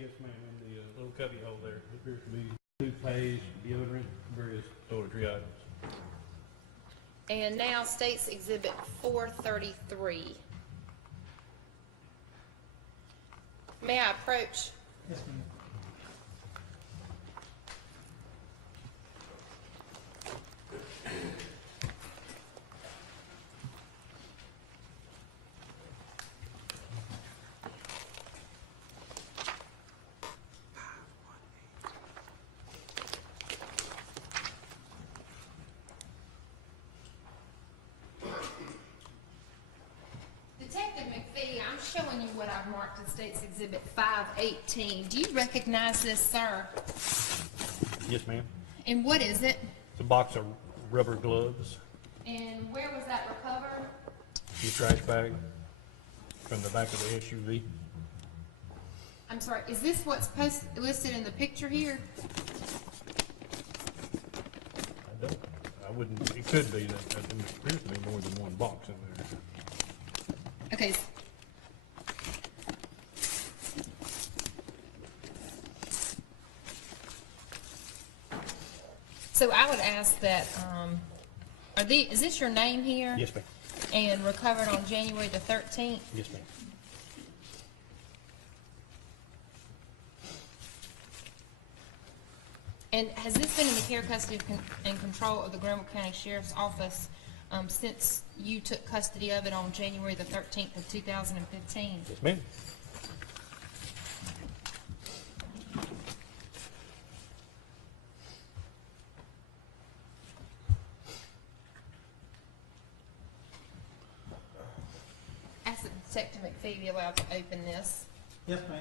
Yes, ma'am, in the little cubby hole there, it appears to be toothpaste, deodorant, various toiletry items. And now State's Exhibit 433. May I approach? Yes, ma'am. Detective McFee, I'm showing you what I've marked as State's Exhibit 518. Do you recognize this, sir? Yes, ma'am. And what is it? It's a box of rubber gloves, And where was that recovered? the trash bag from the back of the SUV. I'm sorry, is this what's listed in the picture here? I wouldn't, it could be, that there appears to be more than one box in there. Okay. So I would ask that, is this your name here? Yes, ma'am. And recovered on January the 13th? Yes, ma'am. And has this been in the care, custody, and control of the Granville County Sheriff's Office since you took custody of it on January the 13th of 2015? Yes, ma'am. Ask that Detective McFee be allowed to open this. Yes, ma'am.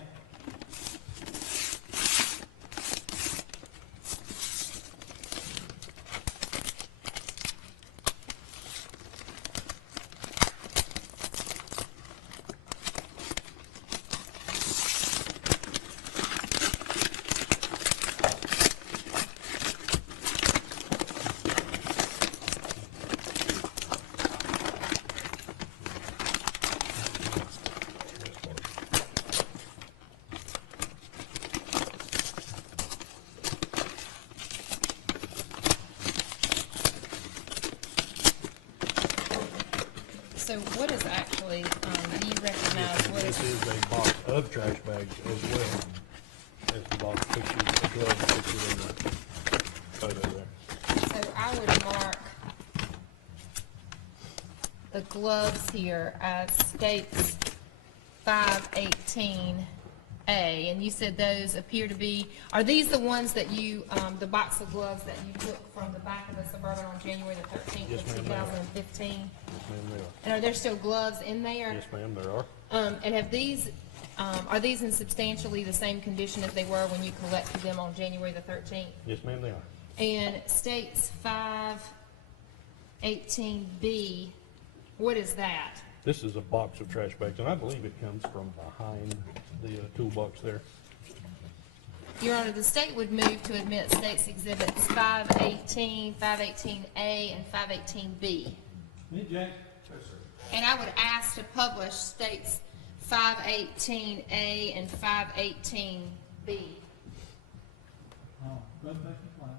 So what is actually, do you recognize what This is? is a box of trash bags as well as the box pictured, the glove pictured in the photo there. So I would mark the gloves here as States 518A, and you said those appear to be, are these the ones that you, the box of gloves that you took from the back of the Suburban on January the 13th Yes, of ma'am, they are. 2015? Yes, ma'am, they are. And are there still gloves in there? Yes, ma'am, there are. And have these, are these in substantially the same condition as they were when you collected them on January the 13th? Yes, ma'am, they are. And States 518B, what is that? This is a box of trash bags, and I believe it comes from behind the toolbox there. Your Honor, the state would move to admit States Exhibits 518, 518A, and 518B. Me, Jack? And I would ask to publish States 518A and 518B. Oh, go back to fly.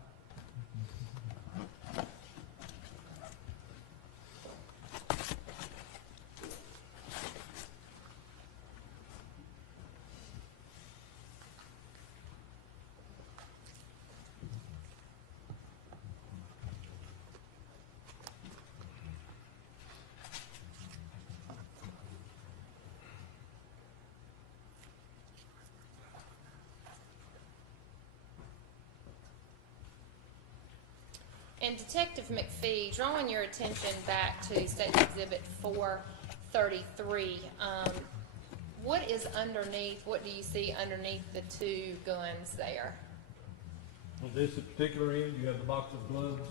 And Detective McFee, drawing your attention back to State Exhibit 433, what is underneath, what do you see underneath the two guns there? On this particular end, you have the box of gloves,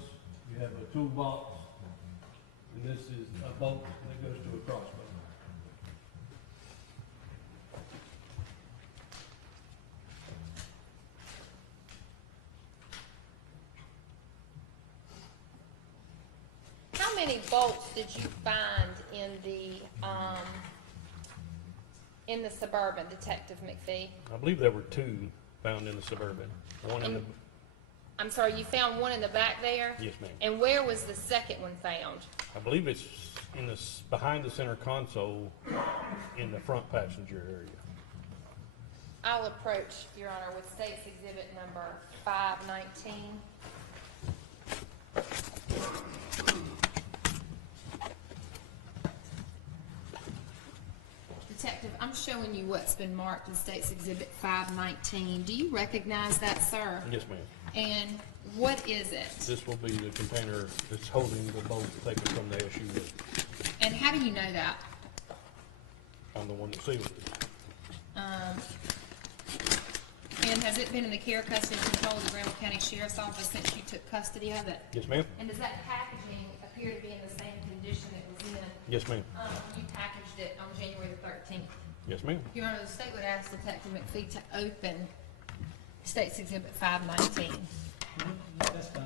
you have a toolbox, and this is a bolt that goes to a crossbow. How many bolts did you find in in the Suburban, Detective McFee? I believe there were 2 found in the Suburban. One in the, I'm sorry, you found one in the back there? yes, ma'am. And where was the second one found? I believe it's in the, behind the center console in the front passenger area. I'll approach, Your Honor, with State's Exhibit number 519. Detective, I'm showing you what's been marked in State's Exhibit 519. Do you recognize that, sir? Yes, ma'am. And what is it? This will be the container that's holding the bolt taken from the SUV. And how do you know that? I'm the one that sealed it. And has it been in the care, custody, and control of the Graham County Sheriff's Office since you took custody of it? Yes, ma'am. And does that packaging appear to be in the same condition it was in? Yes, ma'am. You packaged it on January the 13th. Yes, ma'am. Your Honor, the state would ask Detective McFee to open State's Exhibit 519. That's fine.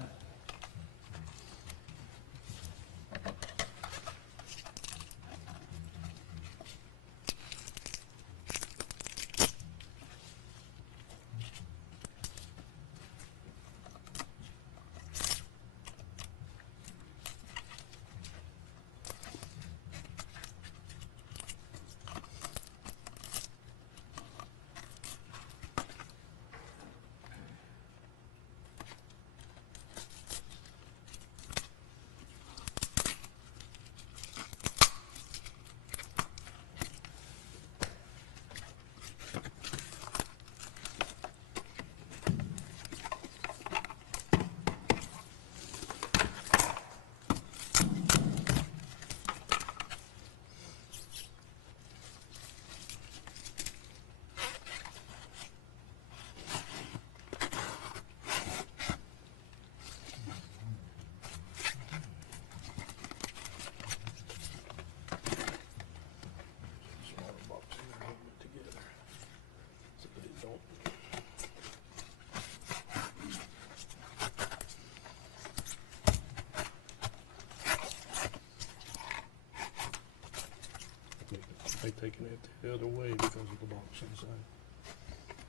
They taking it the other way because of the box inside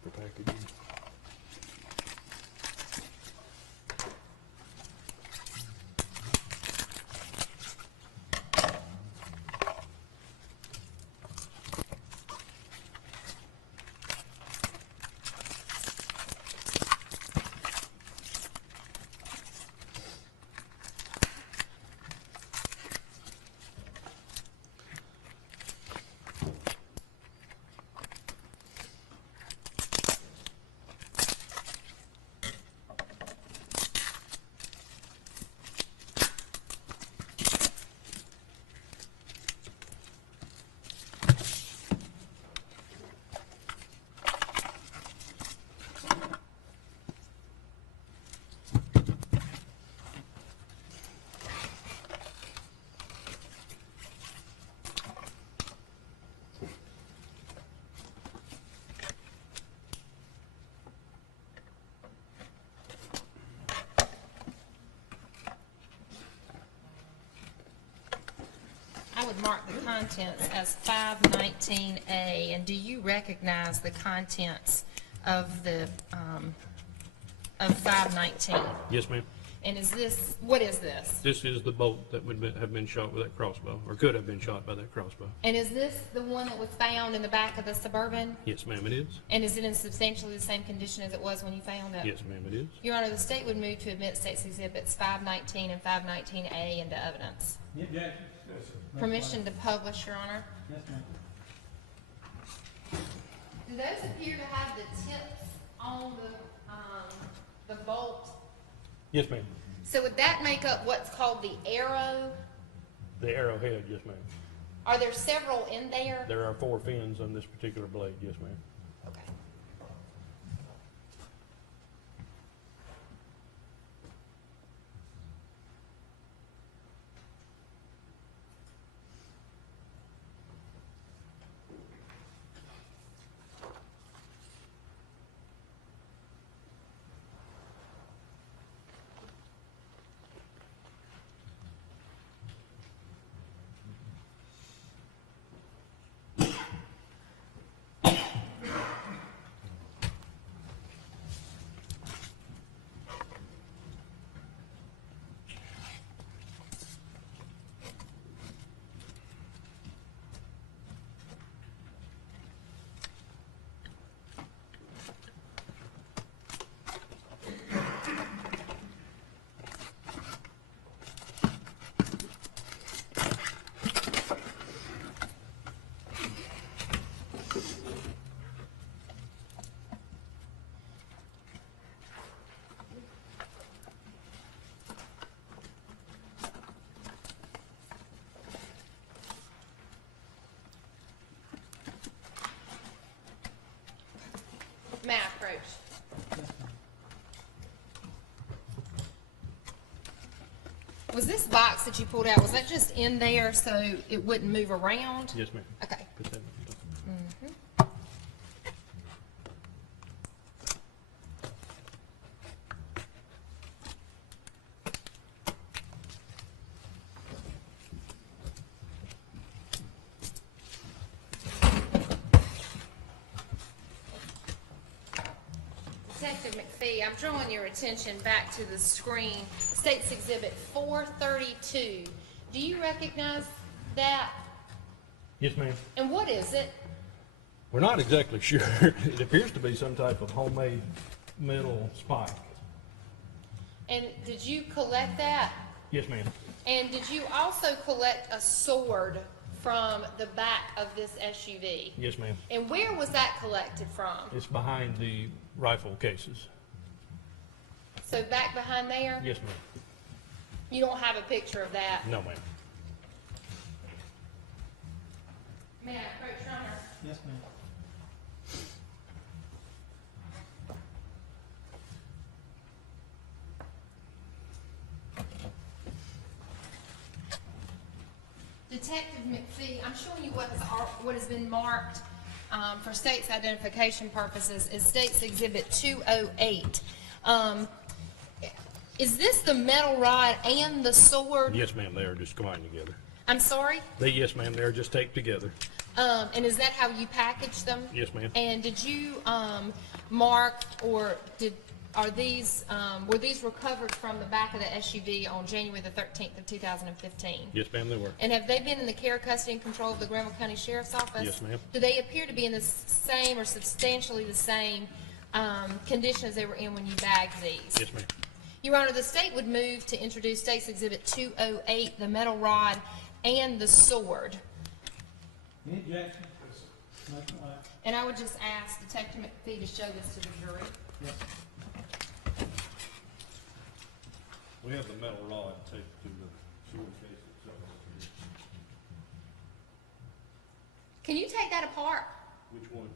for packaging. I would mark the contents as 519A, and do you recognize the contents of the, of 519? Yes, ma'am. And is this, what is this? This is the bolt that would have been shot with that crossbow, or could have been shot by that crossbow. And is this the one that was found in the back of the Suburban? Yes, ma'am, it is. And is it in substantially the same condition as it was when you found it? Yes, ma'am, it is. Your Honor, the state would move to admit State's Exhibits 519 and 519A into evidence. Any objections? Permission to publish, Your Honor. Yes, ma'am. Do those appear to have the tips on the bolt? Yes, ma'am. So would that make up what's called the arrow? The arrowhead, yes, ma'am. Are there several in there? There are 4 fins on this particular blade, yes, ma'am. Okay. May I approach? Yes, ma'am. Was this box that you pulled out, was that just in there so it wouldn't move around? Yes, ma'am. Okay. Put that in. Detective McFee, I'm drawing your attention back to the screen. State's Exhibit 432. Do you recognize that? Yes, ma'am. And what is it? We're not exactly sure. It appears to be some type of homemade metal spike. And did you collect that? Yes, ma'am. And did you also collect a sword from the back of this SUV? Yes, ma'am. And where was that collected from? It's behind the rifle cases. So back behind there? Yes, ma'am. You don't have a picture of that? No, ma'am. May I approach, Your Honor? Yes, ma'am. Detective McFee, I'm showing you what has been marked for state's identification purposes is State's Exhibit 208. Is this the metal rod and the sword? Yes, ma'am. They are just combined together. I'm sorry? Yes, ma'am. They are just taped together. And is that how you packaged them? Yes, ma'am. And did you mark or were these recovered from the back of the SUV on January the 13th of 2015? Yes, ma'am. They were. And have they been in the care, custody, and control of the Granville County Sheriff's Office? Yes, ma'am. Do they appear to be in the same or substantially the same condition as they were in when you bagged these? Yes, ma'am. Your Honor, the state would move to introduce State's Exhibit 208, the metal rod and the sword. Any objection? Nothing, all right. And I would just ask Detective McFee to show this to the jury. Yes. We have the metal rod taped to the sword case itself. Can you take that apart? Which one?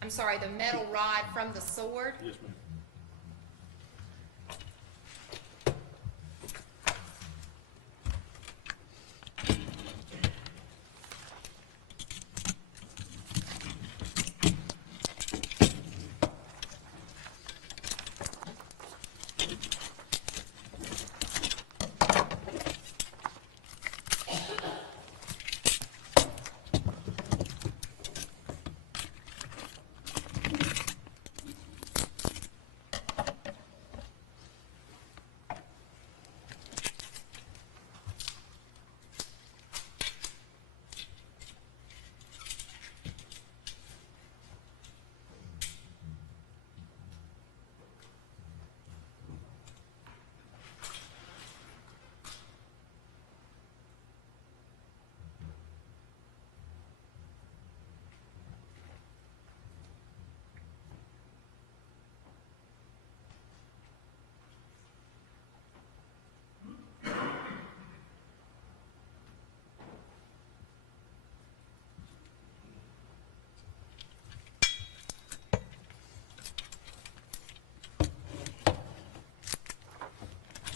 I'm sorry, the metal rod from the sword? Yes, ma'am.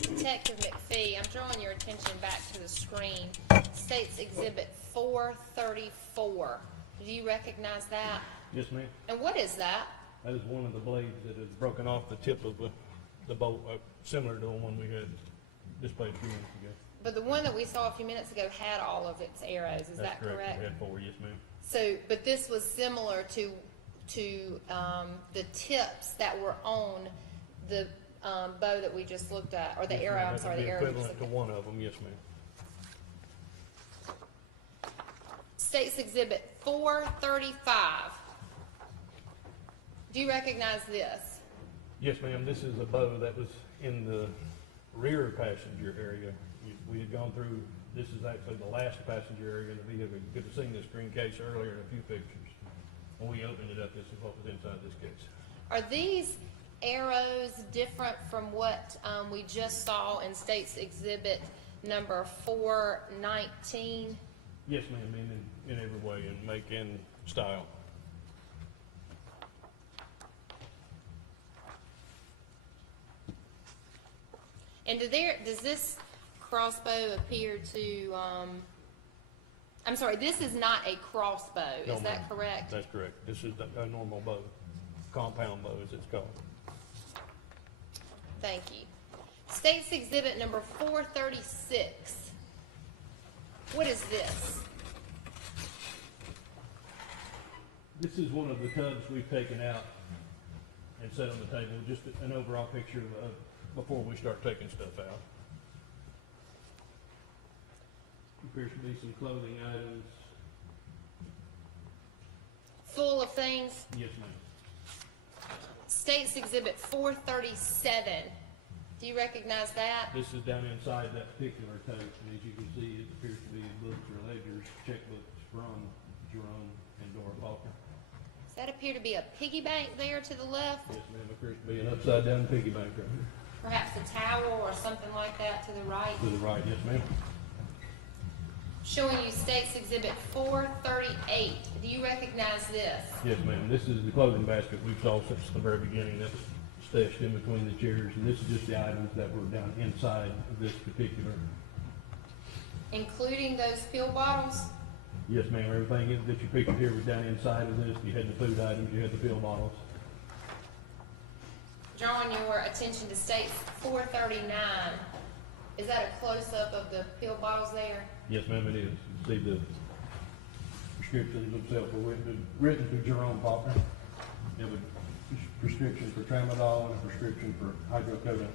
Detective McFee, I'm drawing your attention back to the screen. State's Exhibit 434. Do you recognize that? Yes, ma'am. And what is that? That is one of the blades that is broken off the tip of the bolt, similar to the one we had displayed a few minutes ago. But the one that we saw a few minutes ago had all of its arrows, is that That's correct? We had 4, yes, ma'am. So, but this was similar to the tips that were on the bow that we just looked at, or the Yes, arrow, ma'am. I'm That sorry, would the be arrow. we just equivalent to looked one of them, yes, ma'am. at. State's Exhibit 435. Do you recognize this? Yes, ma'am. This is a bow that was in the rear passenger area. We had gone through, this is actually the last passenger area in the vehicle. You could have seen the screen case earlier in a few pictures. When we opened it up, this is what was inside this case. Are these arrows different from what we just saw in State's Exhibit number 419? Yes, ma'am, in every way, in make and style. And does this crossbow appear to, I'm sorry, this is not a crossbow, No, is ma'am. that correct? That's correct. This is a normal bow, compound bow as it's called. Thank you. State's Exhibit number 436. What is this? This is one of the tubs we've taken out and set on the table, just an overall picture of before we start taking stuff out. Appears to be some clothing items. Full of things? Yes, ma'am. State's Exhibit 437. Do you recognize that? This is down inside that particular tote, and as you can see, it appears to be books or ledgers, checkbooks from Jerome and Dora Faulkner. Does that appear to be a piggy bank there to the left? Yes, ma'am. Appears to be an upside down piggy bank right here. Perhaps a towel or something like that to the right? To the right, yes, ma'am. Showing you State's Exhibit 438. Do you recognize this? Yes, ma'am. This is the clothing basket we've saw since the very beginning. That's stashed in between the chairs, and this is just the items that were down inside of this particular. Including those pill bottles? Yes, ma'am. Everything that you pictured here was down inside of this. You had the food items, you had the pill bottles. Drawing your attention to State's 439. Is that a close-up of the pill bottles there? Yes, ma'am, it is. You see the prescriptions themselves were written to Jerome Faulkner. There was a prescription for tramadol and a prescription for hydrocodone.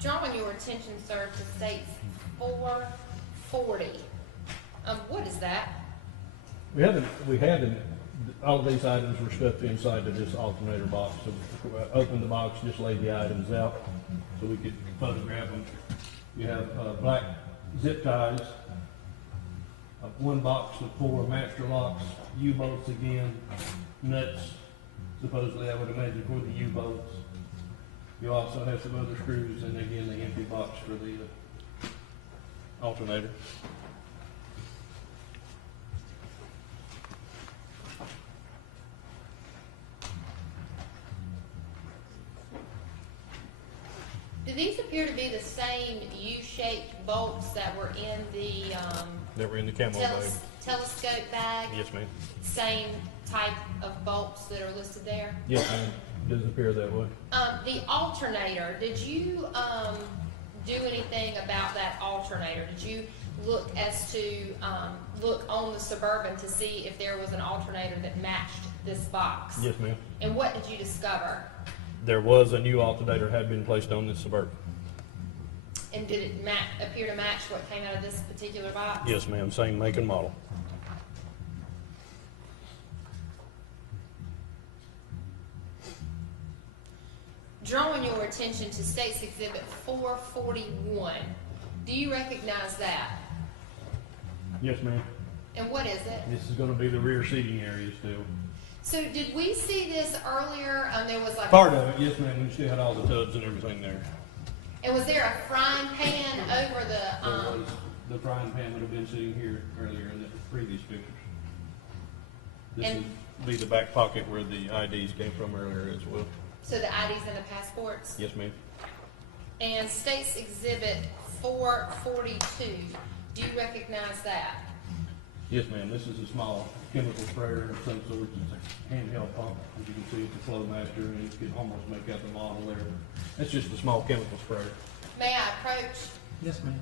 Drawing your attention, sir, to State's 440. What is that? All of these items were stuffed inside of this alternator box. So opened the box, just laid the items out so we could photograph them. You have black zip ties, one box of 4 master locks, U-bolts again, nuts, supposedly I would imagine for the U-bolts. You also have some other screws, and again the empty box for the alternator. Do these appear to be the same U-shaped bolts that were in the They were in the Campbell bag. telescope bag? Yes, ma'am. Same type of bolts that are listed there? Yes, ma'am. Does appear that way. The alternator, did you do anything about that alternator? Did you look look on the Suburban to see if there was an alternator that matched this box? Yes, ma'am. And what did you discover? There was a new alternator had been placed on this Suburban. And did it appear to match what came out of this particular box? Yes, ma'am. Same make and model. Drawing your attention to State's Exhibit 441. Do you recognize that? Yes, ma'am. And what is it? This is going to be the rear seating area still. So did we see this earlier? There was like Part of it, yes, ma'am. We still had all the tubs and everything there. And was there a frying pan over There the? was, the frying pan would have been sitting here earlier in the previous pictures. This And- would be the back pocket where the IDs came from earlier as well. So the IDs and the passports. Yes, ma'am. And State's Exhibit 442. Do you recognize that? Yes, ma'am. This is a small chemical sprayer of some sort. It's a handheld pump. As you can see, it's a Flowmaster, and you can almost make out the model there. That's just a small chemical sprayer. May I approach? Yes, ma'am.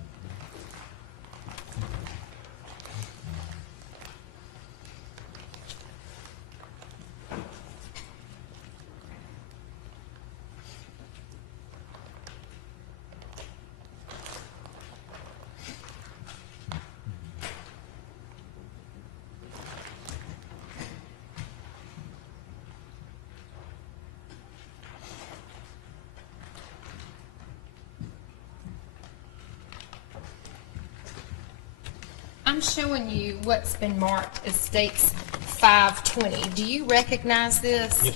I'm showing you what's been marked as State's 520. Do you recognize this? Yes,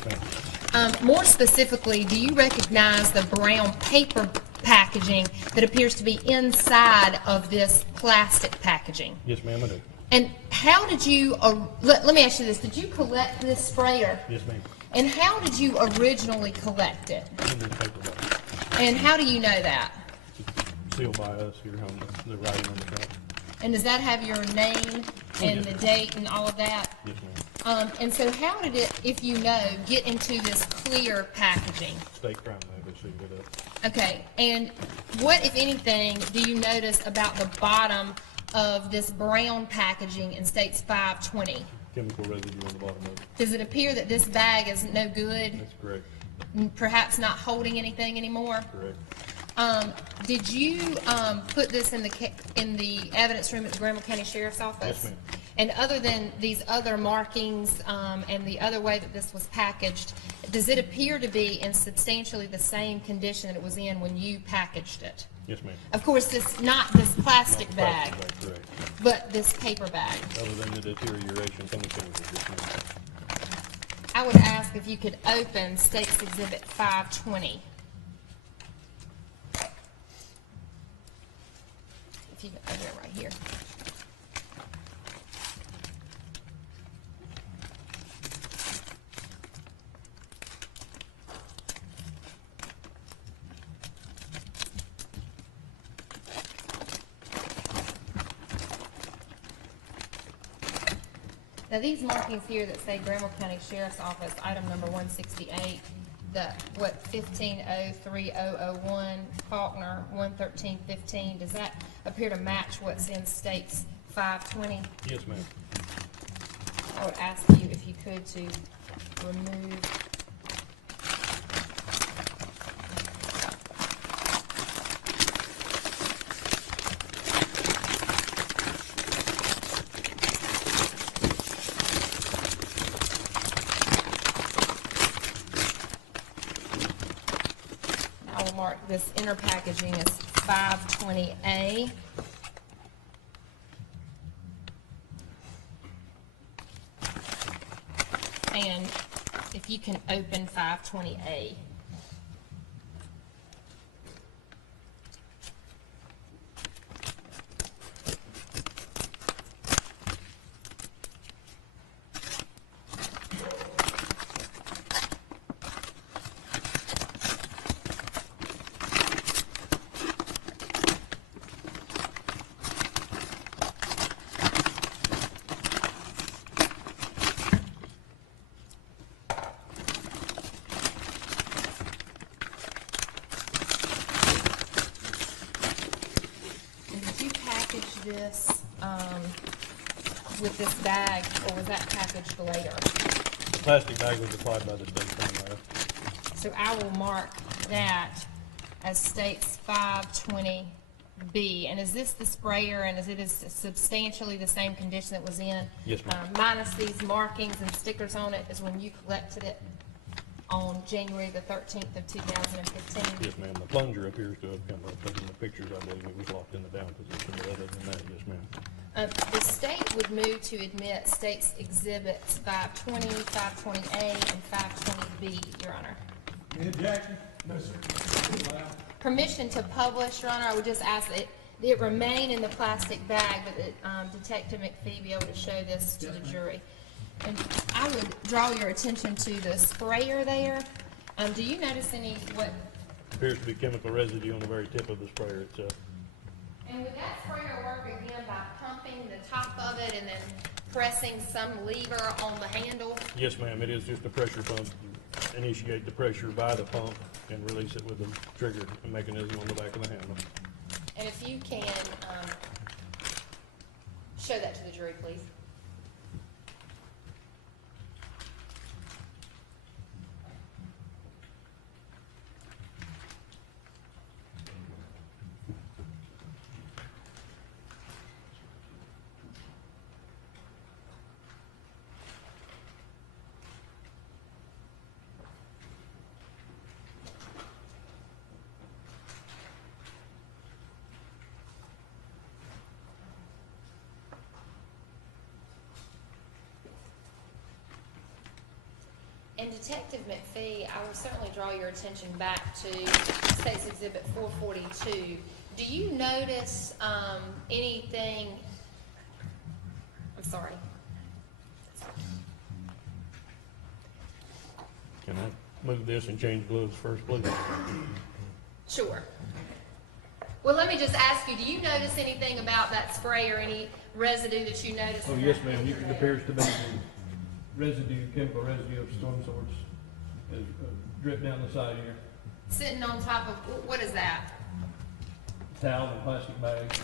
ma'am. More specifically, do you recognize the brown paper packaging that appears to be inside of this plastic packaging? Yes, ma'am, I do. And how did you, let me ask you this, did you collect this sprayer? Yes, ma'am. And how did you originally collect it? In this paper bag. And how do you know that? Sealed by us here on the writing on the front. And does that have your name and the date and all of that? Yes, ma'am. And so how did it, if you know, get into this clear packaging? State crime lab received it up. Okay, and what, if anything, do you notice about the bottom of this brown packaging in States 520? Chemical residue on the bottom of it. Does it appear that this bag is no good, That's correct. perhaps not holding anything anymore? Correct. Did you put this in the evidence room at the Granville County Sheriff's Office? Yes, ma'am. And other than these other markings and the other way that this was packaged, does it appear to be in substantially the same condition that it was in when you packaged it? Yes, ma'am. Of course, not this plastic bag, Plastic bag, correct. but this paper bag. Other than the deterioration from the chemicals, yes, ma'am. I would ask if you could open State's Exhibit 520. If you can open it right here. Now, these markings here that say Granville County Sheriff's Office, item number 168, the, 15030001, Faulkner 11315, does that appear to match what's in States 520? Yes, ma'am. I would ask you if you could to remove. I will mark this inner packaging as 520A. And if you can open 520A. This with this bag, or was that packaged later? The plastic bag was applied by the state crime lab. So I will mark that as States 520B. And is this the sprayer, and is it substantially the same condition that was in? Yes, ma'am. Minus these markings and stickers on it is when you collected it on January the 13th of 2015? Yes, ma'am. The plunger appears to have come up, but in the pictures, I believe it was locked in the down position, but other than that, yes, ma'am. The state would move to admit States Exhibits 520, 520A, and 520B, Your Honor. Any objection? No, sir. Permission to publish, Your Honor, I would just ask that it remain in the plastic bag, but that Detective McFee be able to show this to the jury. And I would draw your attention to the sprayer there. Do you notice what? Appears to be chemical residue on the very tip of the sprayer itself. And would that sprayer work again by pumping the top of it and then pressing some lever on the handle? Yes, ma'am. It is just a pressure pump. You initiate the pressure by the pump and release it with the trigger mechanism on the back of the handle. And if you can show that to the jury, please. And Detective McFee, I will certainly draw your attention back to State's Exhibit 442. Do you notice anything, I'm sorry. Can I move this and change gloves first, please? Sure. Well, let me just ask you, do you notice anything about that spray or any residue that you notice? Oh, in yes, that ma'am, picture it there? appears to be residue, chemical residue of some sorts, is dripped down the side here. Sitting on top of, what is that? Towel and plastic bags.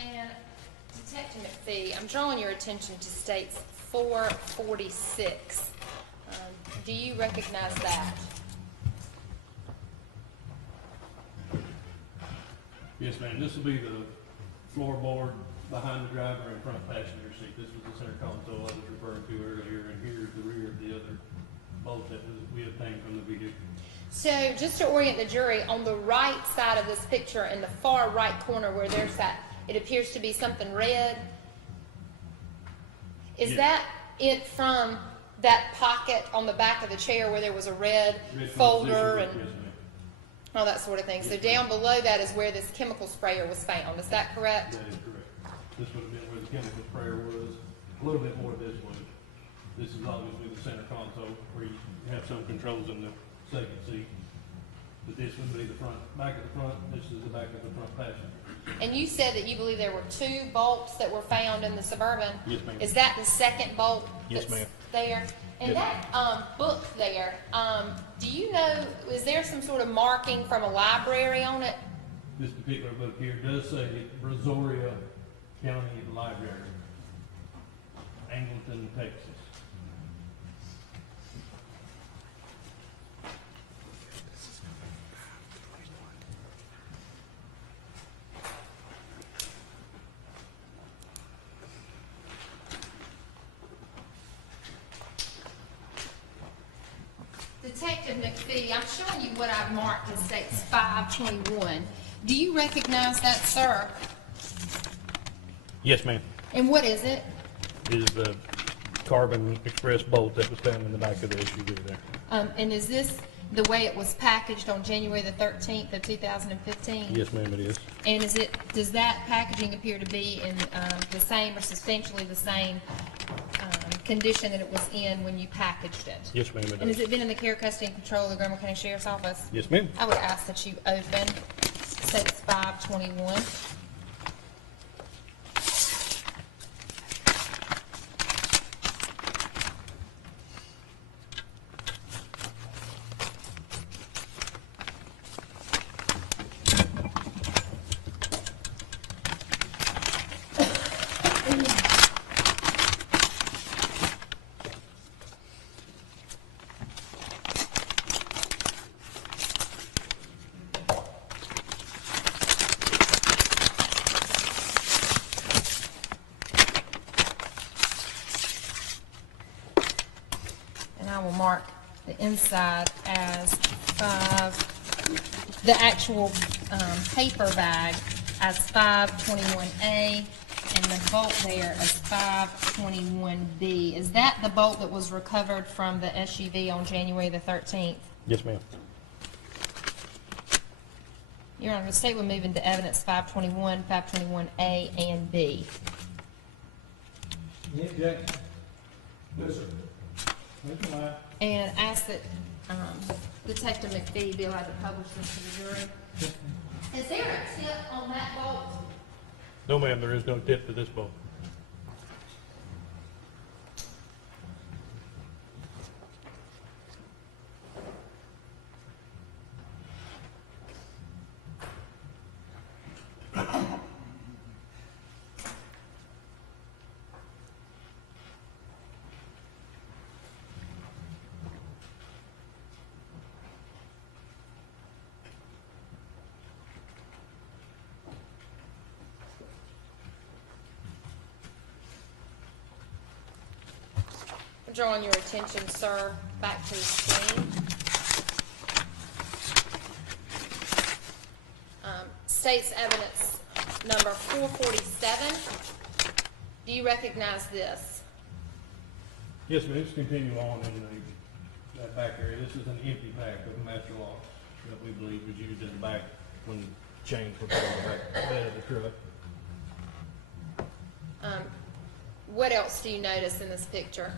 And Detective McFee, I'm drawing your attention to states 446. Do you recognize that? Yes, ma'am, this will be the floorboard behind the driver and front passenger seat. This was the center console I was referring to earlier, and here's the rear of the other bolt that we obtained from the vehicle. So, just to orient the jury, on the right side of this picture, in the far right corner where there's that, it appears to be something red. Is Yeah. that it from that pocket on the back of the chair where there was a red folder and Yes, ma'am. all that sort of thing? So Yes, down below that is where this chemical sprayer was found. Is that correct? That is correct. This would have been where the chemical sprayer was, a little bit more this way. This is obviously the center console where you have some controls in the second seat. But this would be the front, back of the front, this is the back of the front passenger. And you said that you believe there were 2 bolts that were found in the Suburban. Yes, ma'am. Is that the second bolt Yes, that's ma'am. there? And Yes. that book there, do you know, is there some sort of marking from a library on it? This particular book here does say Brazoria County Library, Angleton, Texas. Detective McFee, I'm showing you what I've marked as states 521. Do you recognize that, sir? Yes, ma'am. And what is it? Is the carbon express bolt that was found in the back of the SUV there. And is this the way it was packaged on January the 13th of 2015? Yes, ma'am, it is. And does that packaging appear to be in the same or substantially the same condition that it was in when you packaged it? Yes, ma'am, it And has does. it been in the care, custody, and control of the Grumble County Sheriff's Office? Yes, ma'am. I would ask that you open states 521. And I will mark the inside as 5, the actual paper bag as 521A, and the bolt there as 521B. Is that the bolt that was recovered from the SUV on January the 13th? Yes, ma'am. Your Honor, the state will move into evidence 521, 521A, and B. Any objection? No, sir. Move the line. And ask that Detective McFee be allowed to publish this to the jury. Is there a tip on that bolt No, ma'am, there is no tip to this bolt. Drawing your attention, sir, back to the screen. State's evidence number 447. Do you recognize this? Yes, ma'am, let's continue on in that back area. This is an empty pack of master locks that we believe was used in the back when chains were put on the back bed of the truck. What else do you notice in this picture?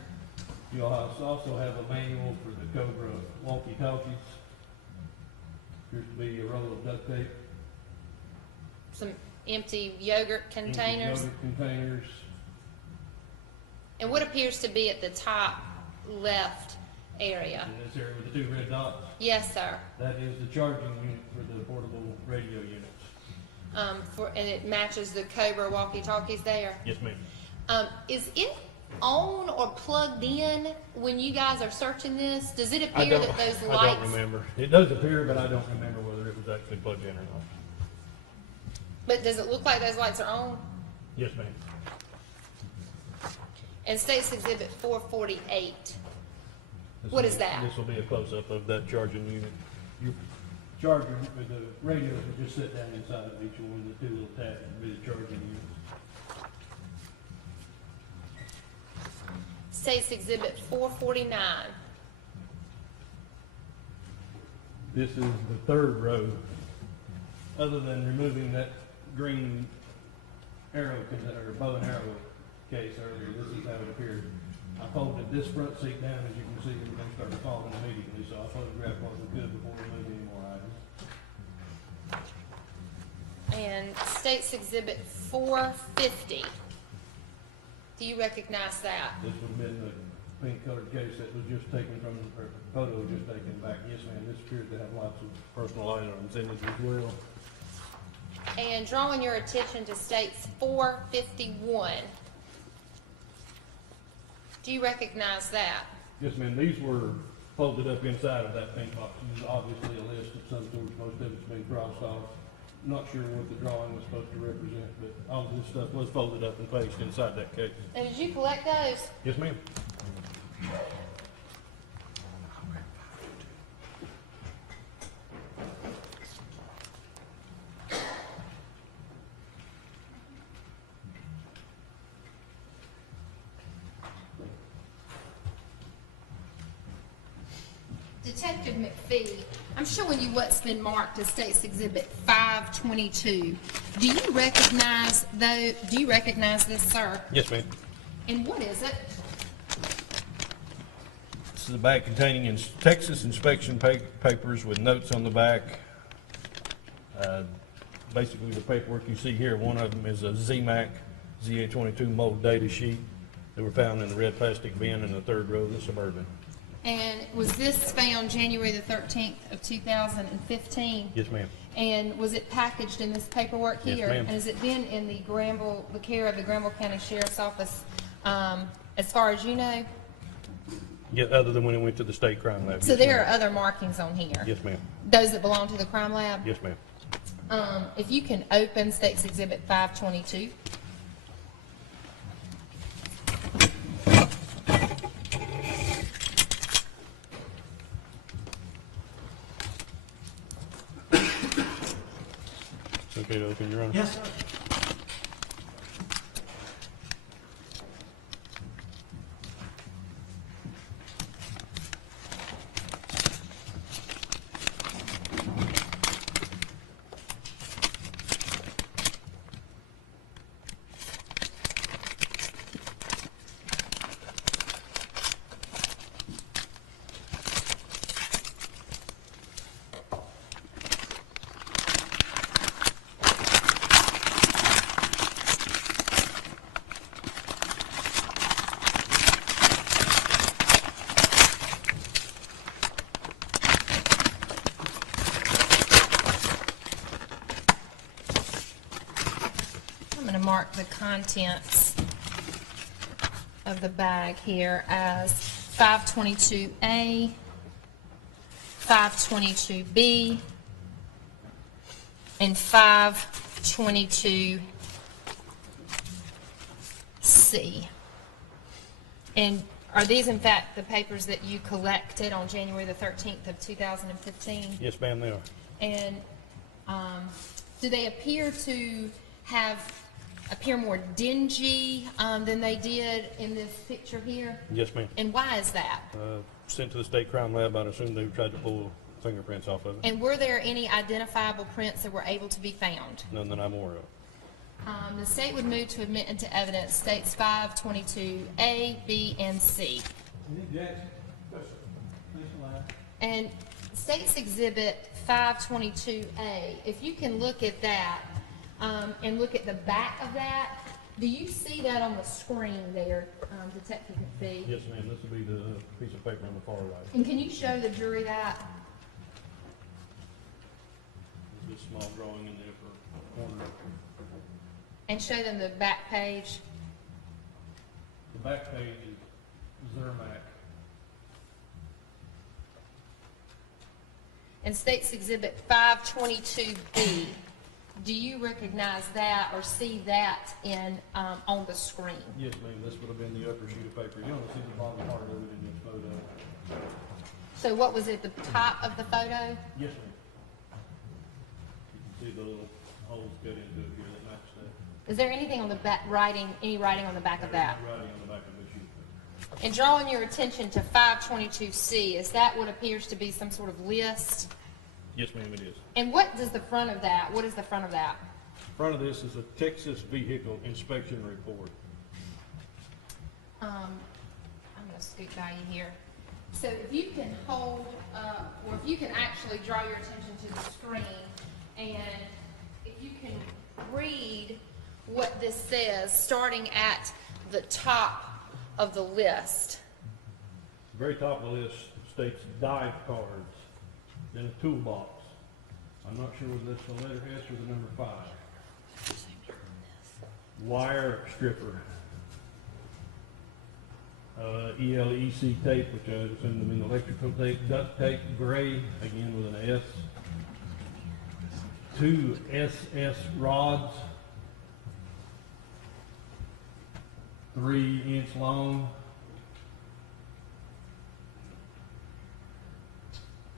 You'll also have a manual for the Cobra walkie-talkies. Appears to be a roll of duct tape. Some empty yogurt containers. Empty yogurt containers. And what appears to be at the top left area? In this area with the 2 red dots. Yes, sir. That is the charging unit for the portable radio units. And it matches the Cobra walkie-talkies there. Yes, ma'am. Is it on or plugged in when you guys are searching this? Does it appear that those lights? I don't remember. It does appear, but I don't remember whether it was actually plugged in or not. But does it look like those lights are on? Yes, ma'am. And State's Exhibit 448. What is that? This will be a close-up of that charging unit. Your charger, or the radios will just sit down inside of each one, the 2 little tabs will be the charging units. State's Exhibit 449. This is the 3rd row. Other than removing that green arrow, or bow and arrow case earlier, this is how it appeared. I folded this front seat down, as you can see, everything started falling immediately, so I photographed what we could before we moved any more items. And State's Exhibit 450. Do you recognize that? This would have been the pink colored case that was just taken from, or photo was just taken back. Yes, ma'am, this appears to have lots of personal items in it as well. And drawing your attention to State's 451. Do you recognize that? Yes, ma'am, these were folded up inside of that pink box. This is obviously a list of some sort, most of it's been crossed off. Not sure what the drawing was supposed to represent, but all of this stuff was folded up and placed inside that case. And did you collect those? Yes, ma'am. Detective McFee, I'm showing you what's been marked as State's Exhibit 522. Do you recognize this, sir? Yes, ma'am. And what is it? This is a bag containing Texas inspection papers with notes on the back. Basically, the paperwork you see here, one of them is a ZMAC ZA22 mold data sheet that were found in the red plastic bin in the 3rd row of the Suburban. And was this found January the 13th of 2015? Yes, ma'am. And was it packaged in this paperwork Yes, here? ma'am. And has it been in the care of the Granville County Sheriff's Office, as far as you know? Yeah, other than when it went to the state crime lab. So Yes, there ma'am. are other markings on here? Yes, ma'am. Those that belong to the crime lab? Yes, ma'am. If you can open State's Exhibit 522. It's okay to open, Your Honor? Yes, sir. I'm gonna mark the contents of the bag here as 522A, 522B, and 522C. And are these in fact the papers that you collected on January the 13th of 2015? Yes, ma'am, they are. And do they appear to appear more dingy than they did in this picture here? Yes, ma'am. And why is that? Sent to the state crime lab, I'd assume they tried to pull fingerprints off of it. And were there any identifiable prints that were able to be found? None that I'm aware of. The state would move to admit into evidence states 522A, B, and C. Any objection? Commissioner Lyons? And State's Exhibit 522A, if you can look at that and look at the back of that, do you see that on the screen there, Detective McFee? Yes, ma'am, this will be the piece of paper on the far right. And can you show the jury that? This small drawing in the upper corner. And show them the back page? The back page is Zermac. And State's Exhibit 522B, do you recognize that or see that on the screen? Yes, ma'am, this would have been the upper sheet of paper. You only see the bottom part of it in this photo. So what was it, the top of the photo? Yes, ma'am. You can see the little holes cut into it here that match that. Is there anything on the back, any writing on the back of that? There's no writing on the back of this sheet of paper. And drawing your attention to 522C, is that what appears to be some sort of list? Yes, ma'am, it is. And what is the front of that? What is the front of that? Front of this is a Texas Vehicle Inspection Report. I'm going to scoot by you here. So if you can hold, or if you can actually draw your attention to the screen, and if you can read what this says, starting at the top of the list. The very top of the list states dive cards, then a toolbox. I'm not sure whether that's the letter S or the number 5. Wire stripper. ELEC tape, which I assume to mean electrical tape. Duct tape, gray, again with an S. 2 SS rods. 3-inch long.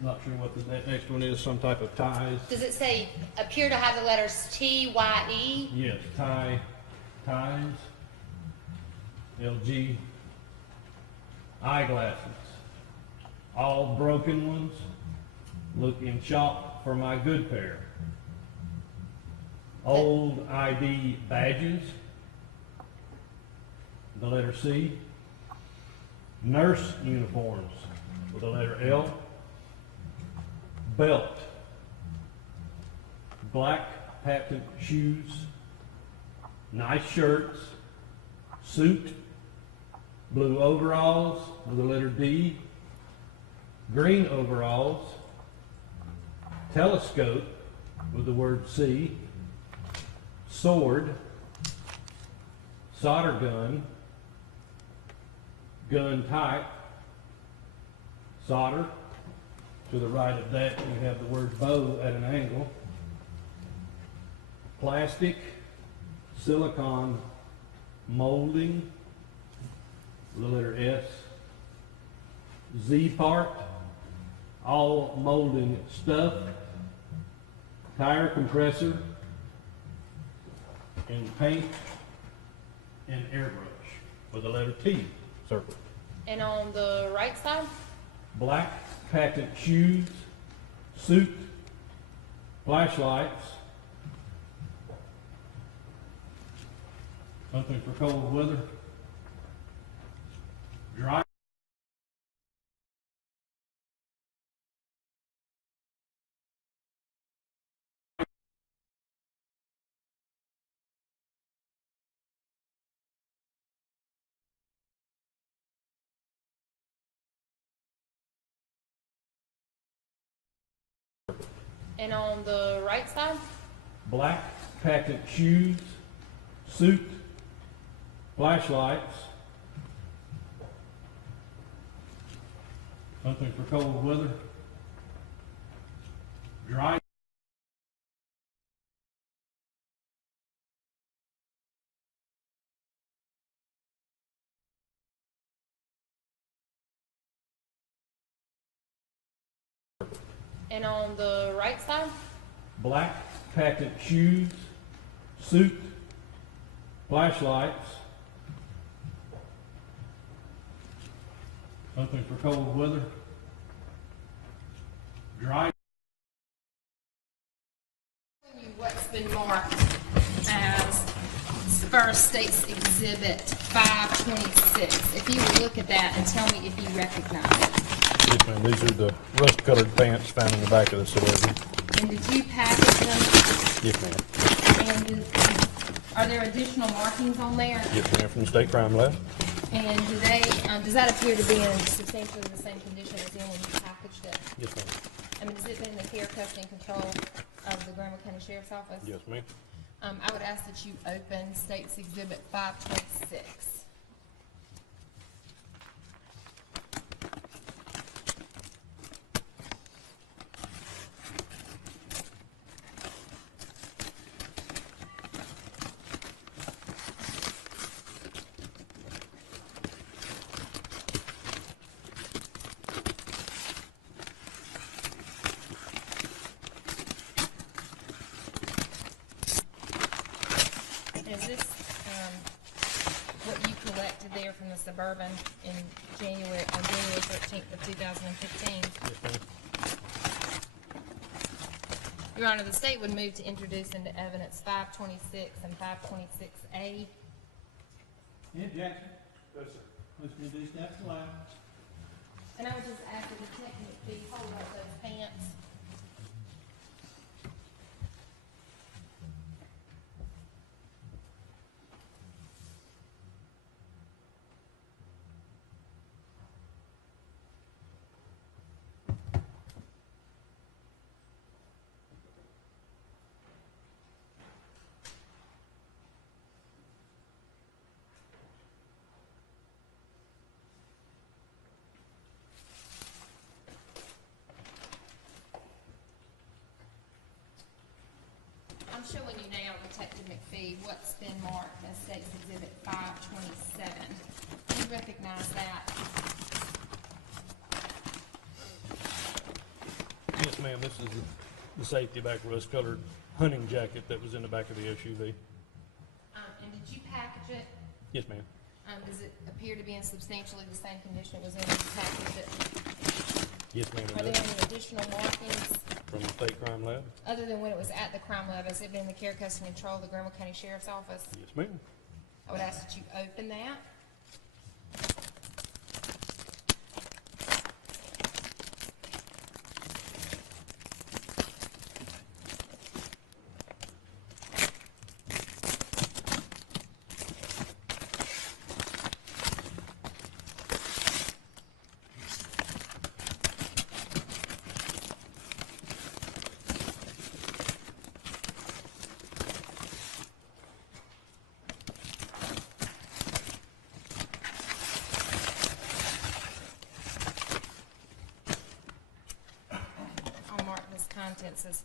Not sure what that next one is, some type of ties. Does it say, appear to have the letters T-Y-E? Yes, ties, LG, eyeglasses, all broken ones, look in shop for my good pair. Old ID badges, the letter C, nurse uniforms with the letter L, belt, black patent shoes, nice shirts, suit, blue overalls with the letter D, green overalls, telescope with the word C, sword, solder gun, gun type, solder. To the right of that, you have the word bow at an angle. Plastic, silicone, molding, the letter S. Z part, all molding stuff. Tire compressor, and paint, and airbrush with the letter T circled. And on the right side? Black patent shoes, suit, flashlights, something for cold weather, dry. And on the right side? Black patent shoes, suit, flashlights, something for cold weather, dry. And on the right side? Black patent shoes, suit, flashlights, something for cold weather, dry. What's been marked as First State's Exhibit 526. If you would look at that and tell me if you recognize it. Yes, ma'am. These are the rust-colored pants found in the back of the Suburban. And did you package them? Yes, ma'am. And are there additional markings on there? Yes, ma'am. From the State Crime Lab. And do they, does that appear to be in substantially the same condition as in when you packaged it? Yes, ma'am. I mean, has it been in the care, custody, and control of the Graham County Sheriff's Office? Yes, ma'am. I would ask that you open State's Exhibit 526. Is this, what you collected there from the Suburban in January 13th of 2015? Yes, ma'am. Your Honor, the state would move to introduce into evidence 526 and 526A. Any objection? Yes, sir. Motion to reduce that to allowed. And I would just ask the detective to hold up those pants. I'm showing you now, Detective McFee, what's been marked as State's Exhibit 527. Do you recognize that? Yes, ma'am. This is the safety back rust-colored hunting jacket that was in the back of the SUV. And did you package it? Yes, ma'am. Does it appear to be in substantially the same condition it was in when you packaged it? Yes, ma'am. Are It there is. any additional markings, From the State Crime Lab. other than when it was at the crime lab? Has it been in the care, custody, and control of the Graham County Sheriff's Office? Yes, ma'am. I would ask that you open that. I'll mark this contents as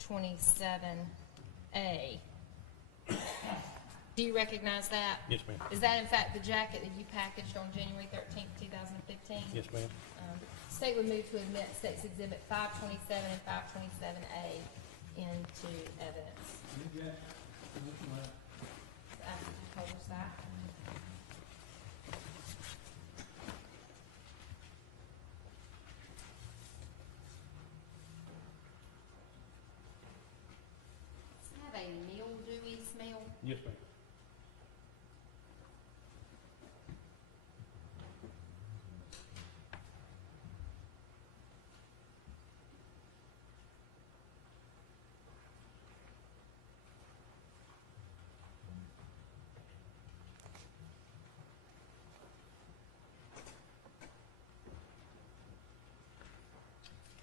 527A. Do you recognize that? Yes, ma'am. Is that in fact the jacket that you packaged on January 13th, 2015? Yes, ma'am. State would move to admit State's Exhibit 527 and 527A into evidence. Any objection? Motion allowed. Ask that you publish that. Does it have a mildewy smell? Yes, ma'am.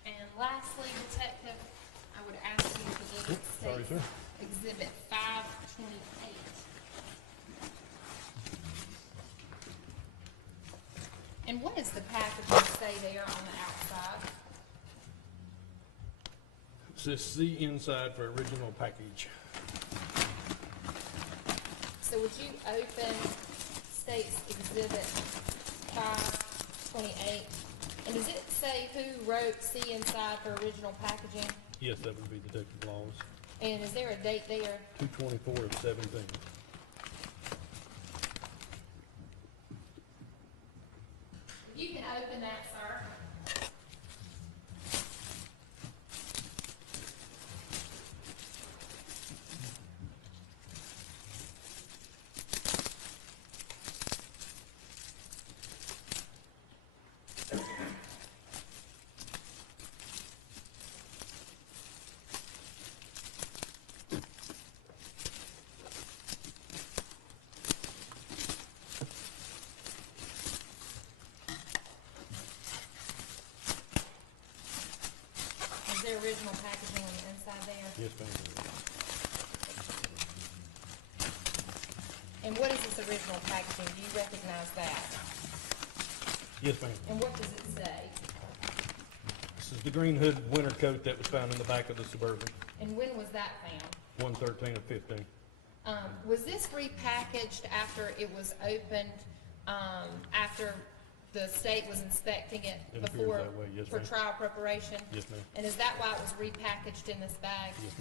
And lastly, Detective, I would ask you to look at Sorry, State's sir. Exhibit 528. And what does the packaging say there on the outside? It says see inside for original package. So would you open State's Exhibit 528? And does it say who wrote see inside for original packaging? Yes, that would be Detective Laws. And is there a date there? 2/24 of 17. If you can open that, sir. Is there original packaging on the inside there? Yes, ma'am. And what is this original packaging? Do you recognize that? Yes, ma'am. And what does it say? This is the green hood winter coat that was found in the back of the Suburban, And when was that found? 1/13 of 15. Was this repackaged after it was opened, after the state was inspecting it It appears before, that way, yes, for ma'am. trial preparation? Yes, ma'am. And is that why it was repackaged in this bag? Yes,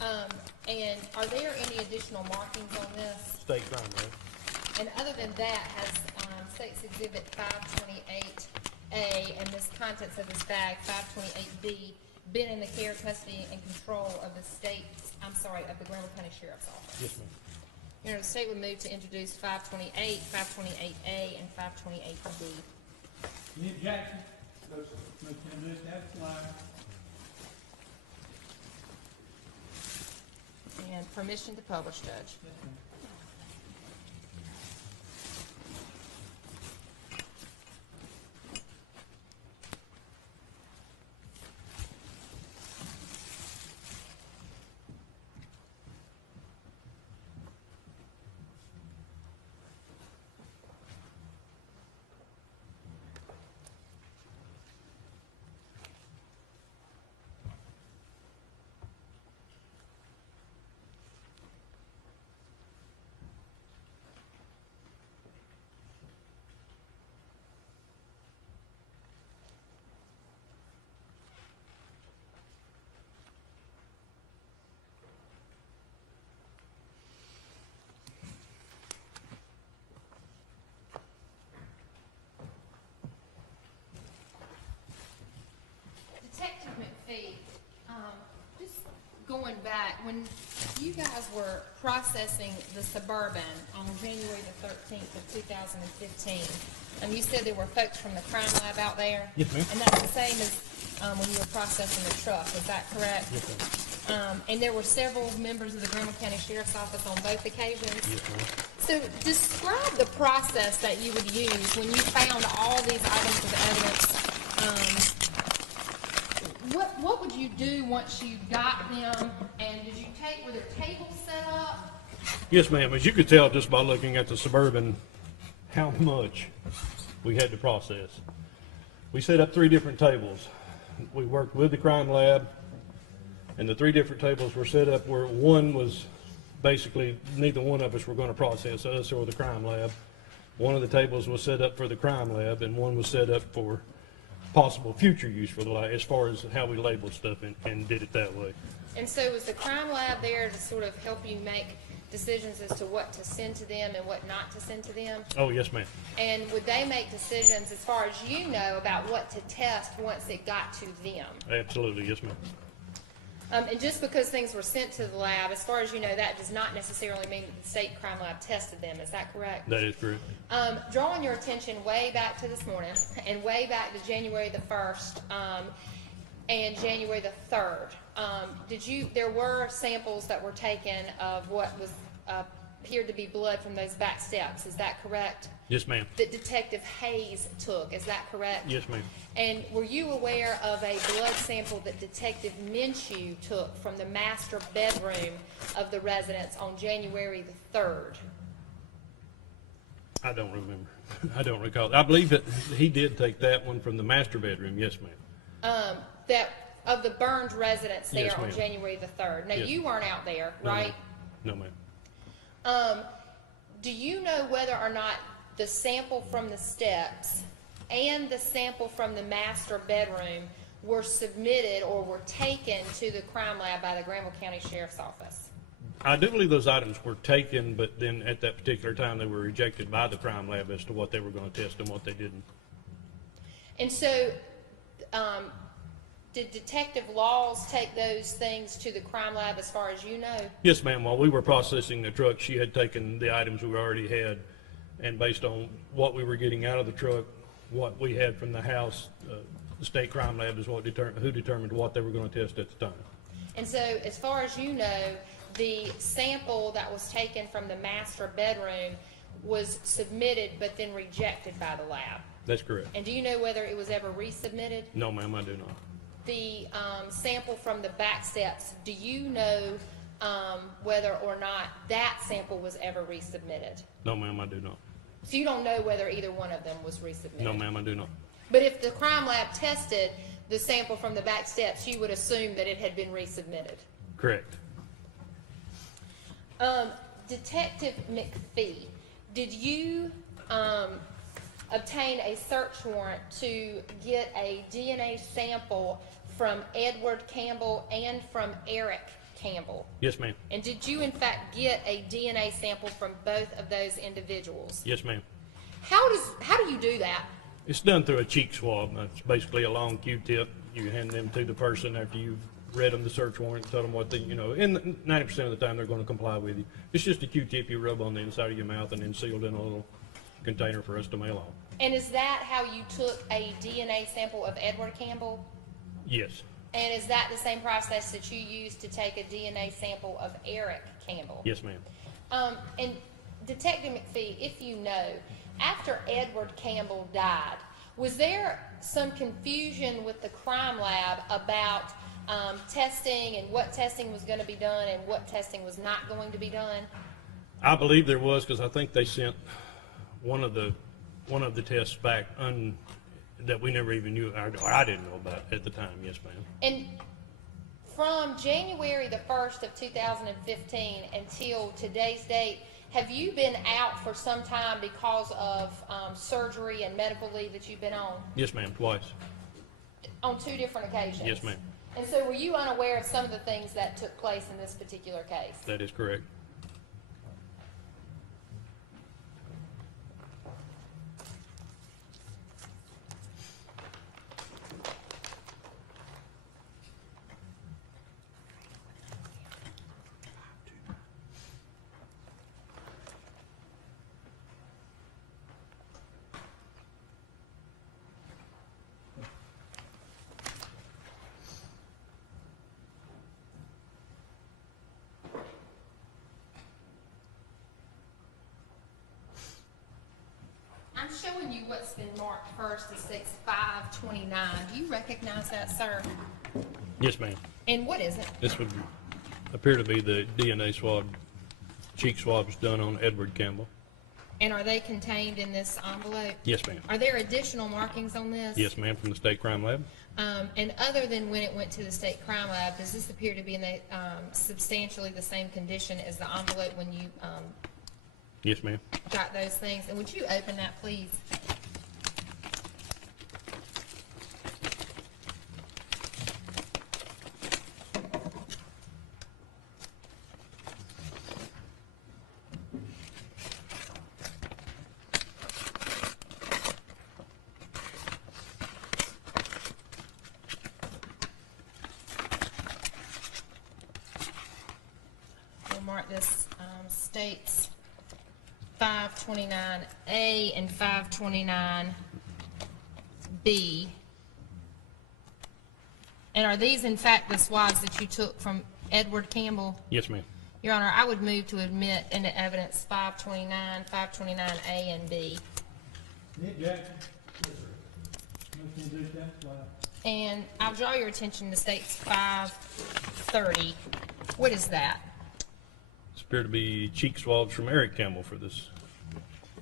ma'am. And are there any additional markings on this? State crime, right? And other than that, has State's Exhibit 528A and this contents of this bag, 528B, been in the care, custody, and control of the of the Granville County Sheriff's Office? Yes, ma'am. Your Honor, the state would move to introduce 528, 528A, and 528B. Any objection? No, sir. Motion to introduce and have flag. And permission to publish, Judge. Yes, ma'am. Detective McFee, just going back, when you guys were processing the Suburban on January the 13th of 2015, you said there were folks from the crime lab out there? Yes, ma'am. And that's the same as when you were processing the truck, is that correct? Yes, ma'am. And there were several members of the Granville County Sheriff's Office on both occasions? Yes, ma'am. So describe the process that you would use when you found all these items of evidence. What would you do once you got them, and were there tables set up? Yes, ma'am. As you could tell just by looking at the Suburban, how much we had to process. We set up 3 different tables. We worked with the crime lab, and the 3 different tables were set up where one was basically neither one of us were going to process, us or the crime lab. One of the tables was set up for the crime lab, and one was set up for possible future use for the lab, as far as how we labeled stuff and did it that way. And so was the crime lab there to sort of help you make decisions as to what to send to them and what not to send to them? Oh, yes, ma'am. And would they make decisions, as far as you know, about what to test once it got to them? Absolutely, yes, ma'am. And just because things were sent to the lab, as far as you know, that does not necessarily mean that the state crime lab tested them. Is that correct? That is correct. Drawing your attention way back to this morning and way back to January the 1st and January the 3rd, there were samples that were taken of what was appeared to be blood from those back steps. Is that correct? Yes, ma'am. That Detective Hayes took. Is that correct? Yes, ma'am. And were you aware of a blood sample that Detective Minshew took from the master bedroom of the residence on January the 3rd? I don't remember. I don't recall. I believe that he did take that one from the master bedroom, yes, ma'am. That, of the burned residence there Yes, on ma'am. January the 3rd? Now, Yes. you weren't out there, No, right? ma'am. No, ma'am. Do you know whether or not the sample from the steps and the sample from the master bedroom were submitted or were taken to the crime lab by the Granville County Sheriff's Office? I do believe those items were taken, but then at that particular time, they were rejected by the crime lab as to what they were going to test and what they didn't. And so, did Detective Laws take those things to the crime lab as far as you know? Yes, ma'am. While we were processing the truck, she had taken the items we already had, and based on what we were getting out of the truck, what we had from the house, the state crime lab is what who determined what they were going to test at the time. And so, as far as you know, the sample that was taken from the master bedroom was submitted but then rejected by the lab. That's correct. And do you know whether it was ever resubmitted? No, ma'am, I do not. The sample from the back steps, do you know whether or not that sample was ever resubmitted? No, ma'am, I do not. So you don't know whether either one of them was resubmitted? No, ma'am, I do not. But if the crime lab tested the sample from the back steps, you would assume that it had been resubmitted? Correct. Detective McFee, did you obtain a search warrant to get a DNA sample from Edward Campbell and from Eric Campbell? Yes, ma'am. And did you in fact get a DNA sample from both of those individuals? Yes, ma'am. How do you do that? It's done through a cheek swab. It's basically a long Q-tip. You hand them to the person after you've read them the search warrant and tell them what they, and 90% of the time they're going to comply with you. It's just a Q-tip you rub on the inside of your mouth and then sealed in a little container for us to mail on. And is that how you took a DNA sample of Edward Campbell? Yes. And is that the same process that you used to take a DNA sample of Eric Campbell? Yes, ma'am. And Detective McFee, if you know, after Edward Campbell died, was there some confusion with the crime lab about testing and what testing was going to be done and what testing was not going to be done? I believe there was, because I think they sent one of the tests back that we never even knew, or I didn't know about at the time. Yes, ma'am. And from January the 1st of 2015 until today's date, have you been out for some time because of surgery and medical leave that you've been on? Yes, ma'am, twice. On 2 different occasions? Yes, ma'am. And so were you unaware of some of the things that took place in this particular case? That is correct. I'm showing you what's been marked first as 6/5/29. Do you recognize that, sir? Yes, ma'am. And what is it? This would appear to be the DNA swab, cheek swabs done on Edward Campbell. And are they contained in this envelope? Yes, ma'am. Are there additional markings on this? Yes, ma'am, from the state crime lab. And other than when it went to the state crime lab, does this appear to be in the, substantially the same condition as the envelope when you Yes, ma'am. got those things? And would you open that, please? We'll mark this states 529A and 529B. And are these in fact the swabs that you took from Edward Campbell? Yes, ma'am. Your Honor, I would move to admit into evidence 529, 529A and B. Nick Jackson? Motion to testify. And I'll draw your attention to states 530. What is that? appear to be cheek swabs from Eric Campbell for this.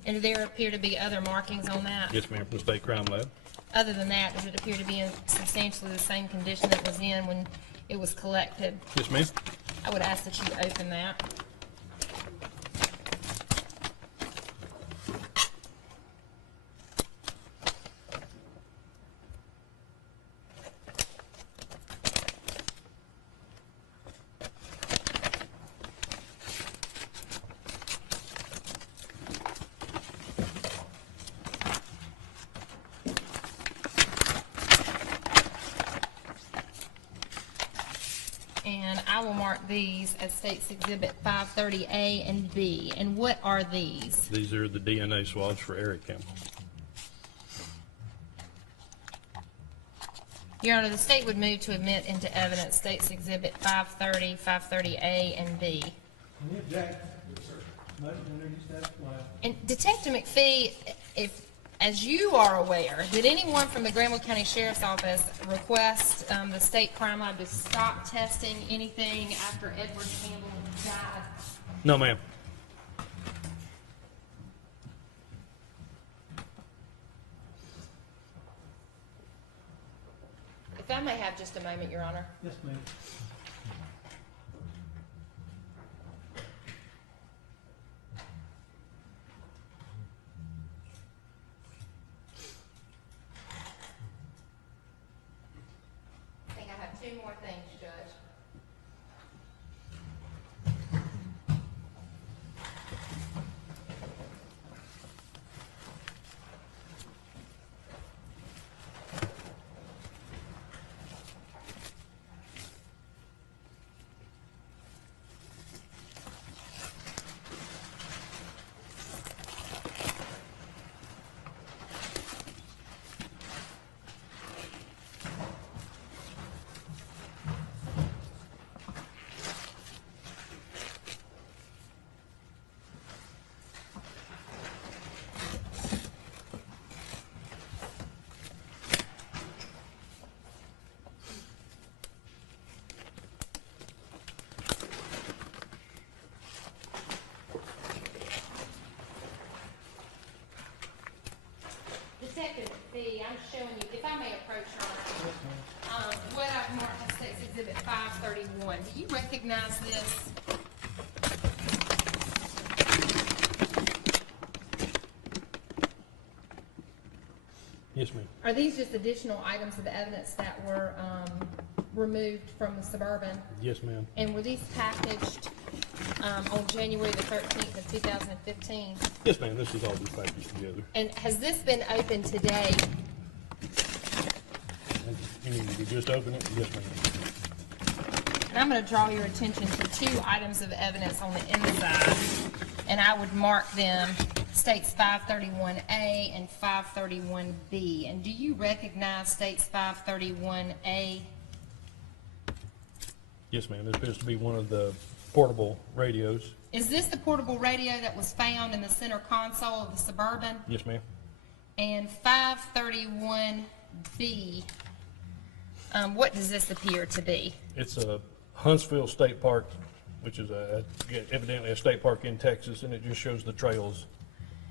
And do there appear to be other markings on that? Yes, ma'am, from the State Crime Lab. Other than that, does it appear to be in substantially the same condition that was in when it was collected? Yes, ma'am. I would ask that you open that. And I will mark these as State's Exhibit 530A and B. And what are these? These are the DNA swabs for Eric Campbell. Your Honor, the State would move to admit into evidence State's Exhibit 530, 530A, and B. Any objection? Yes, sir. Motion introduced as to file. And Detective McFee, as you are aware, did anyone from the Granville County Sheriff's Office request the State Crime Lab to stop testing anything after Edward Campbell died? No, ma'am. If I may have just a moment, Your Honor. Yes, ma'am. I think I have two more things, Judge. Detective McFee, I'm showing you, if I may approach, Your Honor, what I've marked as State's Exhibit 531. Do you recognize this? Yes, ma'am. Are these just additional items of evidence that were removed from the Suburban? Yes, ma'am. And were these packaged on January the 13th of 2015? Yes, ma'am. This is all be packaged together. And has this been opened today? You need to just open it? Yes, ma'am. And I'm going to draw your attention to two items of evidence on the inside, and I would mark them States 531A and 531B. And do you recognize States 531A? Yes, ma'am. This appears to be one of the portable radios. Is this the portable radio that was found in the center console of the Suburban? Yes, ma'am. And 531B, what does this appear to be? It's a Huntsville State Park, which is evidently a state park in Texas, and it just shows the trails.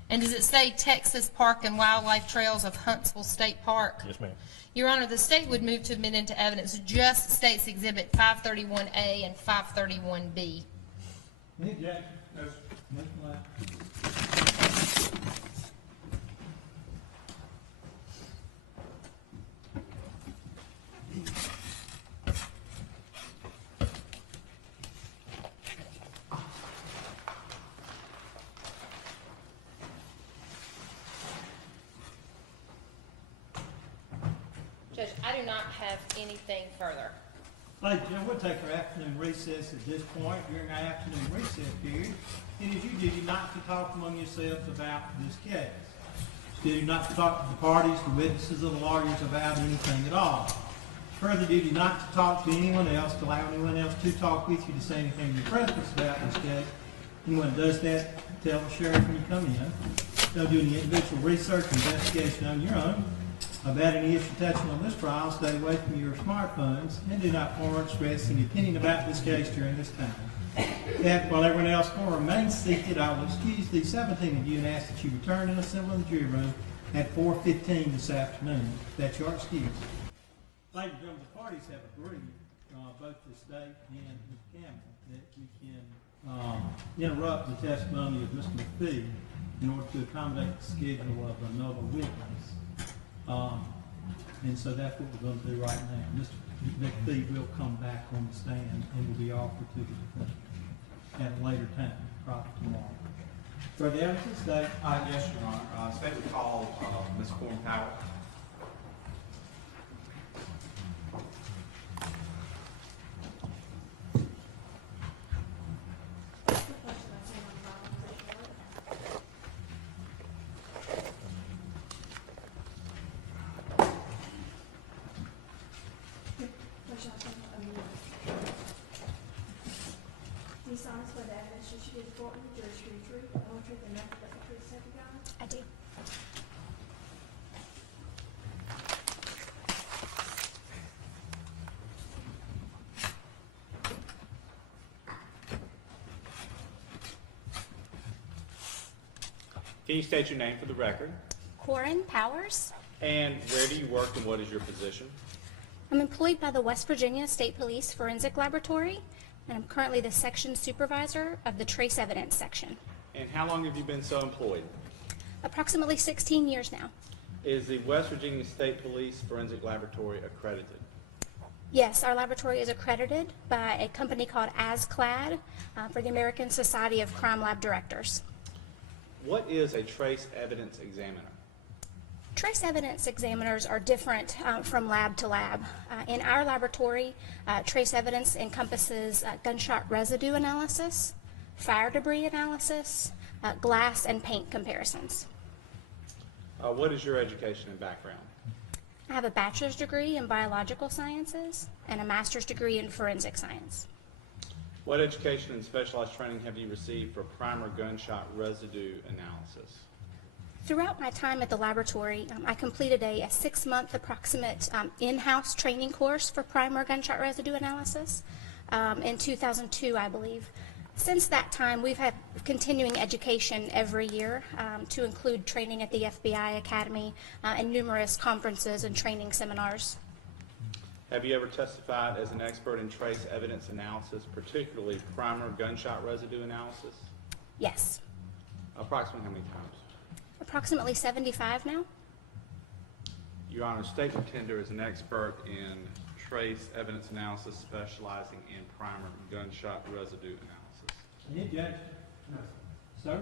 And does it say Texas Park and Wildlife Trails of Huntsville State Park? Yes, ma'am. Your Honor, the State would move to admit into evidence just States Exhibit 531A and 531B. Any objection? No, sir. Motion allowed. Judge, I do not have anything further. Ladies and gentlemen, we'll take our afternoon recess at this point. During our afternoon recess period, it is your duty not to talk among yourselves about this case. It's your duty not to talk to the parties, the witnesses, or the lawyers about anything at all. Further duty not to talk to anyone else, to allow anyone else to talk with you, to say anything in your presence about this case. Anyone that does that, tell the sheriff when you come in. They'll do any individual research and investigation on your own about any issue touching on this trial. Stay away from your smartphones and do not forward, express any opinion about this case during this time. That while everyone else will remain seated, I will excuse the 17 of you and ask that you return and assemble in the jury room at 4:15 this afternoon. That's your excuse. Ladies and gentlemen, the parties have agreed, both the state and Mr. Campbell, that we can interrupt the testimony of Mr. McFee in order to accommodate the schedule of another witness. And so that's what we're going to do right now. Mr. McFee will come back on the stand and will be offered to the defendant at a later time, probably tomorrow. For the evidence, state. Yes, Your Honor. State would call Ms. Corn Power. These signs for the evidence you should give the court and the jury to be true, the whole truth, and nothing but the truth, so help you God. I do. Can you state your name for the record? Corin Powers. And where do you work and what is your position? I'm employed by the West Virginia State Police Forensic Laboratory, and I'm currently the section supervisor of the trace evidence section. And how long have you been so employed? Approximately 16 years now. Is the West Virginia State Police Forensic Laboratory accredited? Yes, our laboratory is accredited by a company called ASCLAD for the American Society of Crime Lab Directors. What is a trace evidence examiner? Trace evidence examiners are different from lab to lab. In our laboratory, trace evidence encompasses gunshot residue analysis, fire debris analysis, glass and paint comparisons. What is your education and background? I have a bachelor's degree in biological sciences and a master's degree in forensic science. What education and specialized training have you received for primer gunshot residue analysis? Throughout my time at the laboratory, I completed a 6-month approximate in-house training course for primer gunshot residue analysis in 2002, I believe. Since that time, we've had continuing education every year to include training at the FBI Academy and numerous conferences and training seminars. Have you ever testified as an expert in trace evidence analysis, particularly primer gunshot residue analysis? Yes. Approximately how many times? Approximately 75 now. Your Honor, State Contender is an expert in trace evidence analysis specializing in primer gunshot residue analysis. Any objection? No. Sir?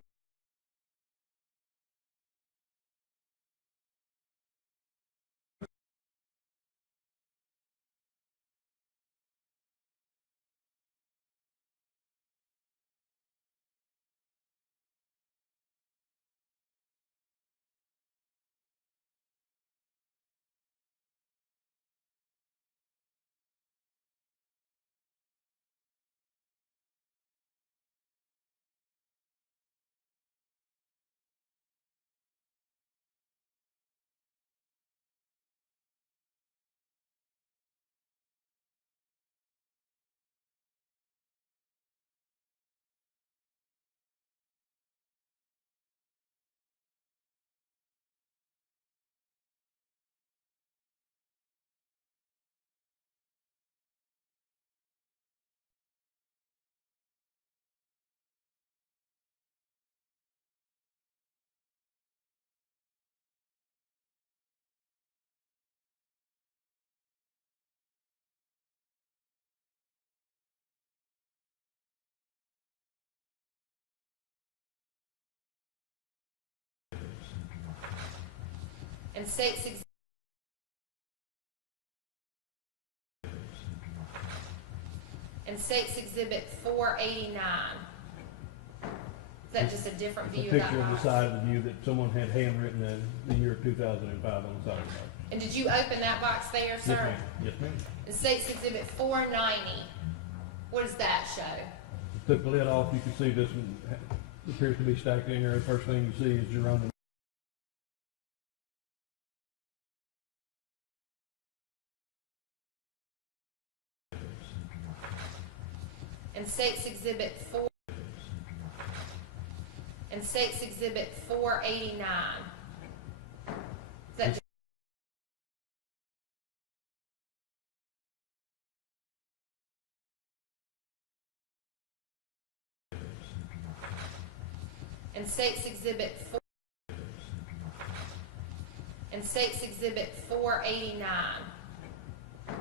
And states Exhibit 489. Is that just a different It's a view of that picture of the box? side of the view that someone had handwritten in the year 2005 on the side of the box. And did you open that box there, Yes, sir? ma'am. Yes, ma'am. And states Exhibit 490. What does that show? Took the lid off, you can see this one appears to be stacked in there. The first thing you see is your own. And And State's Exhibit 4. And State's Exhibit 489. Is that and State's Exhibit 4. And State's Exhibit 489. Is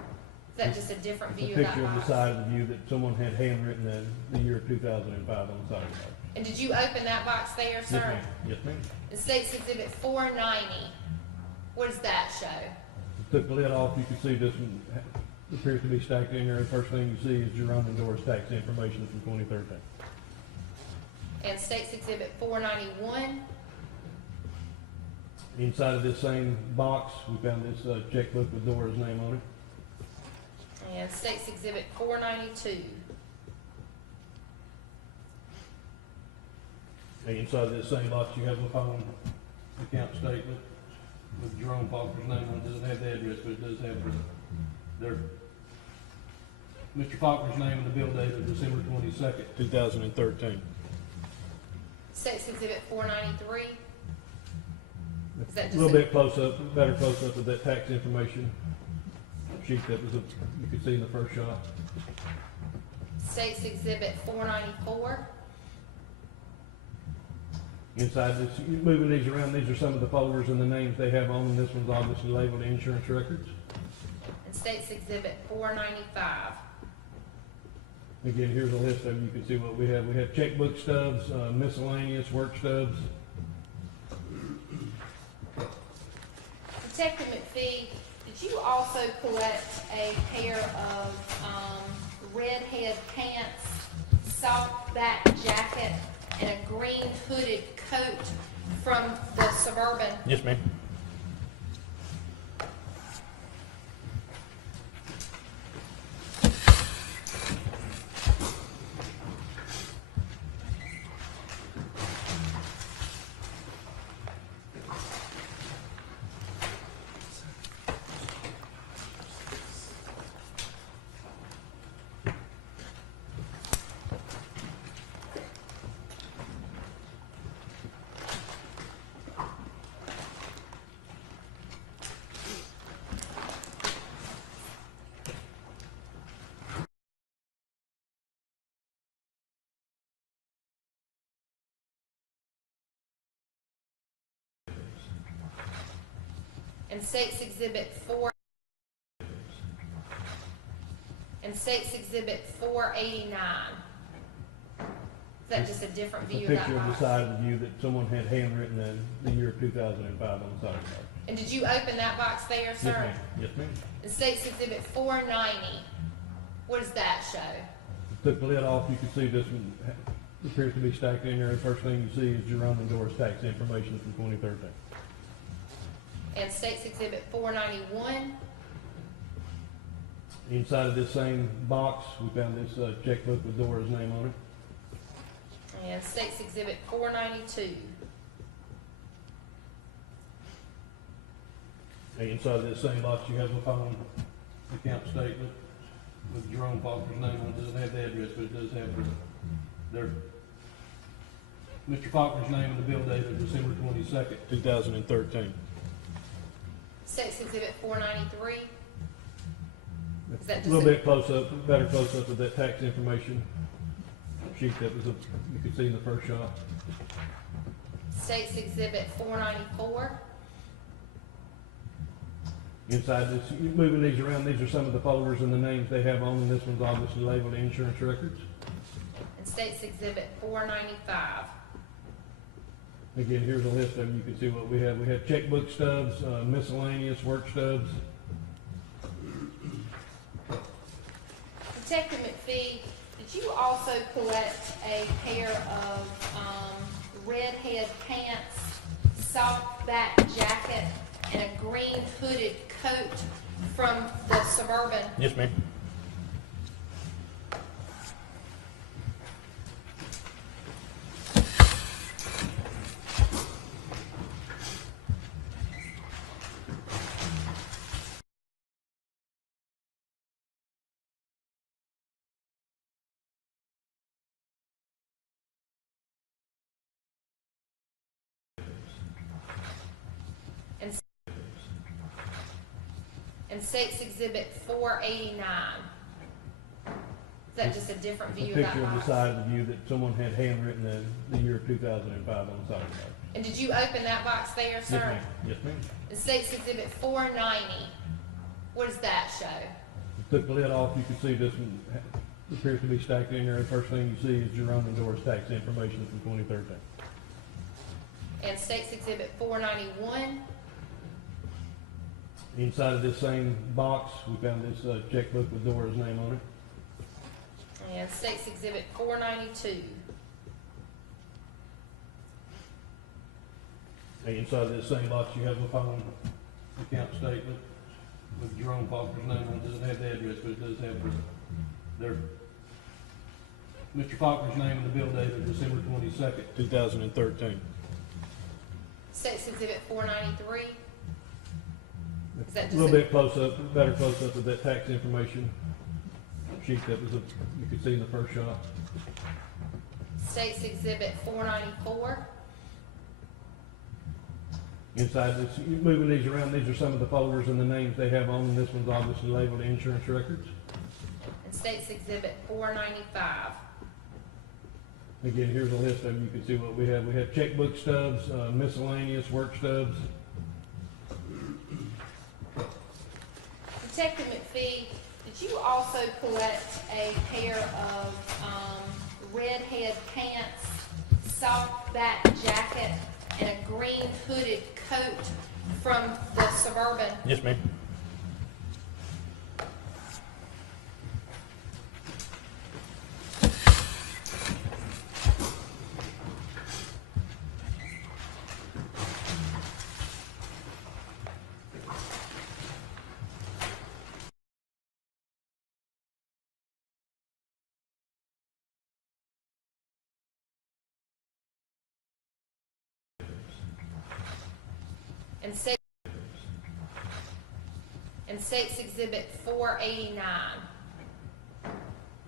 that just a different It's a view of that picture of the box? side of the view that someone had handwritten in the year 2005 on the side of the box. And did you open that box there, Yes, sir? ma'am. Yes, ma'am. And State's Exhibit 490. What does that show? Took the lid off, you can see this one appears to be stacked in there. The first thing you see is Jerome and Doris tax information from 2013. And State's Exhibit 491. Inside of this same box, we found this checkbook with Dora's name on it. And State's Exhibit 492. And inside of this same box, you have a phone account statement with Jerome Faulkner's name on it. It doesn't have the address, but it does have Mr. Faulkner's name and the bill date of December 22nd, 2013. State's Exhibit 493. Is that A just little bit close up, better close up of that tax information sheet that was, you could see in the first shot. State's Exhibit 494. Inside this, moving these around, these are some of the folders and the names they have on them. This one's obviously labeled insurance records. And State's Exhibit 495. Again, here's a list of them. You can see what we have. We have checkbook stubs, miscellaneous work stubs. Detective McFee, did you also collect a pair of red head pants, soft back jacket, and a green hooded coat from the Suburban? Yes, ma'am. And State's Exhibit 4. And State's Exhibit 489. Is that just a different It's a view of that picture of the box? side of the view that someone had handwritten in the year 2005 on the side of the box. And did you open that box there, Yes, sir? ma'am. Yes, ma'am. And State's Exhibit 490. What does that show? Took the lid off, you can see this one appears to be stacked in there. The first thing you see is Jerome and Doris tax information from 2013. And State's Exhibit 491. Inside of this same box, we found this checkbook with Dora's name on it. And State's Exhibit 492. And inside of this same box, you have a phone account statement with Jerome Faulkner's name on it. It doesn't have the address, but it does have Mr. Faulkner's name and the bill date of December 22nd, 2013. State's Exhibit 493. Is that A just little a- bit close up, better close up of that tax information sheet that was, you could see in the first shot. State's Exhibit 494. Inside this, moving these around, these are some of the folders and the names they have on them. This one's obviously labeled insurance records. And State's Exhibit 495. Again, here's a list of them. You can see what we have. We have checkbook stubs, miscellaneous work stubs. Detective McFee, did you also collect a pair of red head pants, soft back jacket, and a green hooded coat from the Suburban? Yes, ma'am. And State's Exhibit 489. Is that just a different It's a view of that picture of the box? side of the view that someone had handwritten the year 2005 on the side of the box. And did you open that box there, Yes, sir? ma'am. Yes, ma'am. And State's Exhibit 490. What does that show? Took the lid off, you can see this one appears to be stacked in there. The first thing you see is Jerome and Doris tax information from 2013. And State's Exhibit 491. Inside of this same box, we found this checkbook with Dora's name on it. And State's Exhibit 492. And inside of this same box, you have the phone account statement with Jerome Faulkner's name on it. It doesn't have the address, but it does have their Mr. Faulkner's name and the bill date of December 22nd, 2013. State's Exhibit 493. Is that A just little bit close up, better close up of that tax information sheet that was, you could see in the first shot. State's Exhibit 494. Inside this, moving these around, these are some of the folders and the names they have on them. This one's obviously labeled insurance records. And State's Exhibit 495. Again, here's a list of them. You can see what we have. We have checkbook stubs, miscellaneous work stubs. Detective McFee, did you also collect a pair of red head pants, soft back jacket, and a green hooded coat from the Suburban? Yes, ma'am. And State's Exhibit 489. Is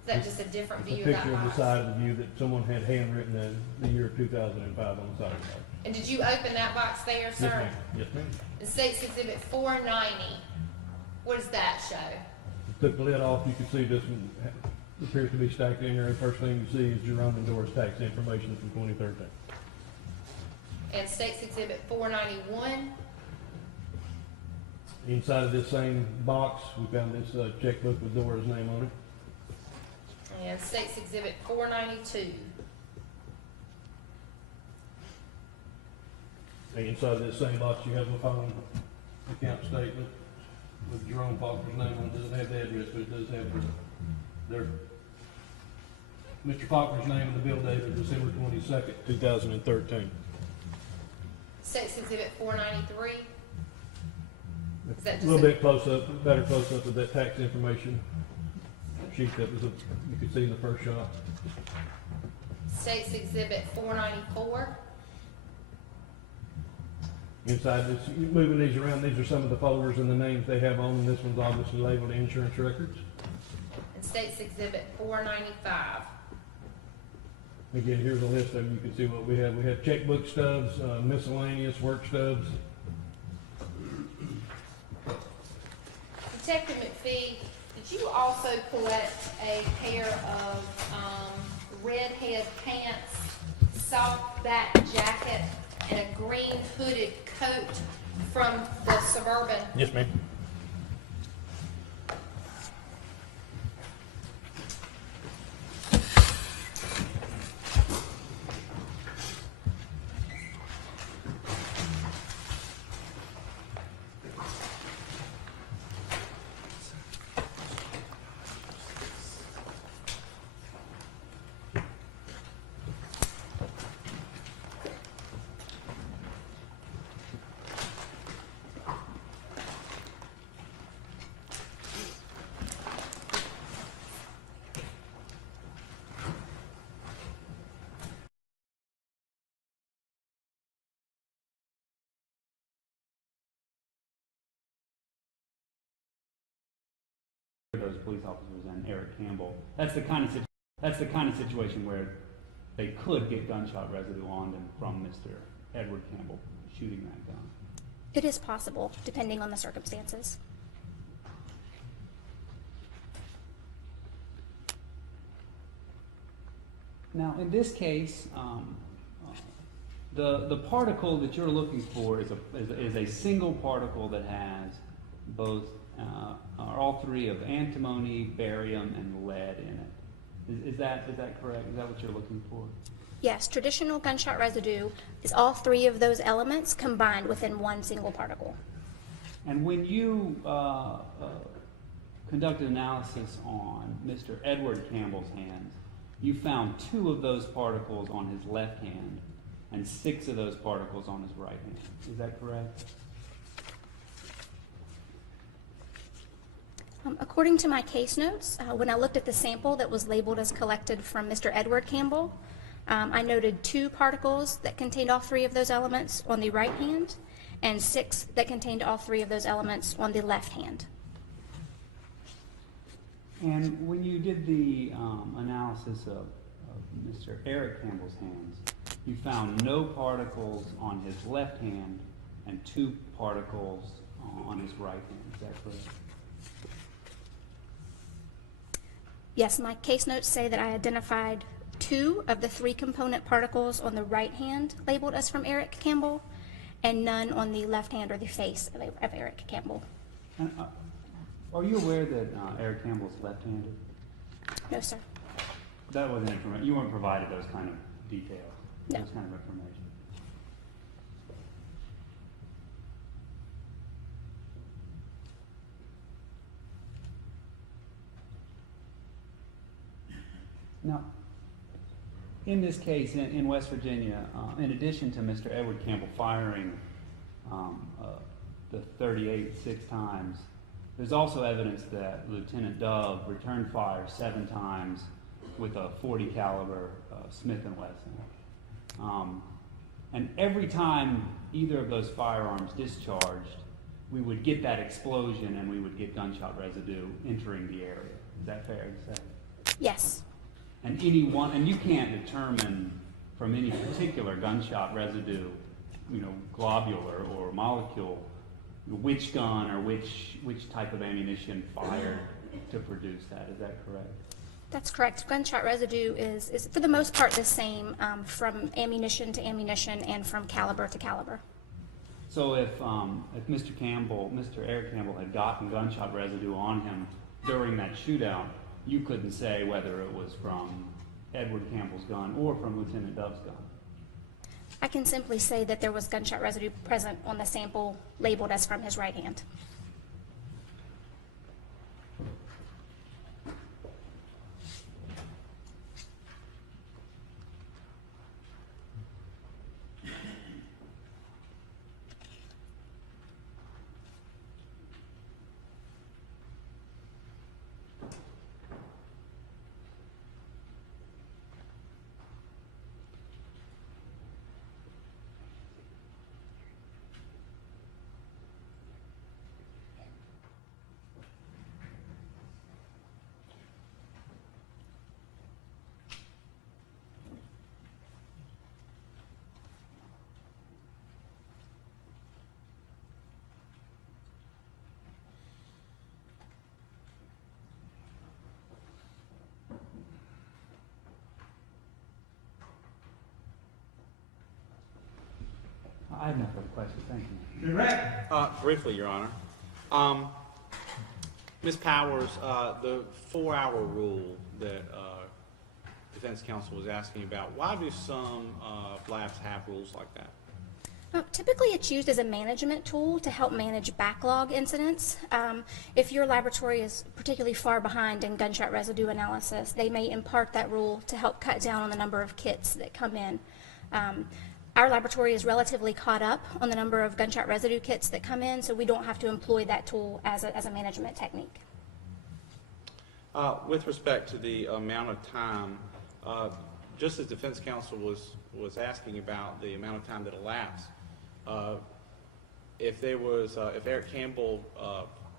that just a different It's a view of that picture of the box? side of the view that someone had handwritten the year 2005 on the side of the box. And did you open that box there, Yes, sir? ma'am. Yes, ma'am. And State's Exhibit 490. What does that show? Took the lid off, you can see this one appears to be stacked in there. The first thing you see is Jerome and Doris tax information from 2013. And State's Exhibit 491. Inside of this same box, we found this checkbook with Dora's name on it. And State's Exhibit 492. And inside of this same box, you have the phone account statement with Jerome Faulkner's name on it. It doesn't have the address, but it does have their Mr. Faulkner's name and the bill date of December 22nd, 2013. State's Exhibit 493. Is that A just little bit close up, better close up of that tax information sheet that was, you could see in the first shot. State's Exhibit 494. Inside this, moving these around, these are some of the folders and the names they have on them. This one's obviously labeled insurance records. And State's Exhibit 495. Again, here's a list of them. You can see what we have. We have checkbook stubs, miscellaneous work stubs. Detective McFee, did you also collect a pair of red head pants, soft back jacket, and a green hooded coat from the Suburban? Yes, ma'am. Those police officers and Eric Campbell. That's the kind of situation where they could get gunshot residue on them from Mr. Edward Campbell shooting that gun. It is possible, depending on the circumstances. Now, in this case, the particle that you're looking for is a single particle that has both, or all three of antimony, barium, and lead in it. Is that correct? Is that what you're looking for? Yes, traditional gunshot residue is all three of those elements combined within one single particle. And when you conducted analysis on Mr. Edward Campbell's hands, you found 2 of those particles on his left hand and 6 of those particles on his right hand. Is that correct? According to my case notes, when I looked at the sample that was labeled as collected from Mr. Edward Campbell, I noted 2 particles that contained all 3 of those elements on the right hand and 6 that contained all 3 of those elements on the left hand. And when you did the analysis of Mr. Eric Campbell's hands, you found no particles on his left hand and 2 particles on his right hand. Is that correct? Yes, my case notes say that I identified 2 of the 3 component particles on the right hand labeled as from Eric Campbell and none on the left hand or the face of Eric Campbell. And, are you aware that Eric Campbell's left-handed? No, sir. That wasn't information. You weren't provided those kind of details. No. Those kind of information. Now, in this case, in West Virginia, in addition to Mr. Edward Campbell firing the .38 6 times, there's also evidence that Lieutenant Dove returned fire 7 times with a .40 caliber Smith & Wesson. And every time either of those firearms discharged, we would get that explosion and we would get gunshot residue entering the area. Is that fair to say? Yes. And you can't determine from any particular gunshot residue, globular or molecule, which gun or which type of ammunition fired to produce that. Is that correct? That's correct. Gunshot residue is for the most part the same from ammunition to ammunition and from caliber to caliber. So if Mr. Eric Campbell had gotten gunshot residue on him during that shootout, you couldn't say whether it was from Edward Campbell's gun or from Lieutenant Dove's gun. I can simply say that there was gunshot residue present on the sample labeled as from his right hand. I have no further questions. Thank you. Direct. Briefly, Your Honor. Ms. Powers, the 4-hour rule that defense counsel was asking about, why do some labs have rules like that? Typically, it's used as a management tool to help manage backlog incidents. If your laboratory is particularly far behind in gunshot residue analysis, they may impart that rule to help cut down on the number of kits that come in. Our laboratory is relatively caught up on the number of gunshot residue kits that come in, so we don't have to employ that tool as a management technique. With respect to the amount of time, just as defense counsel was asking about the amount of time that elapsed, if Eric Campbell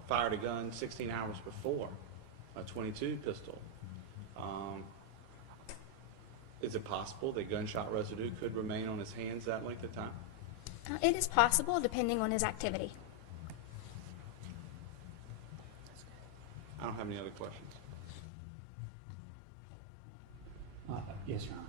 fired a gun 16 hours before, a .22 pistol, is it possible that gunshot residue could remain on his hands that length of time? It is possible, depending on his activity. I don't have any other questions. Yes, Your Honor.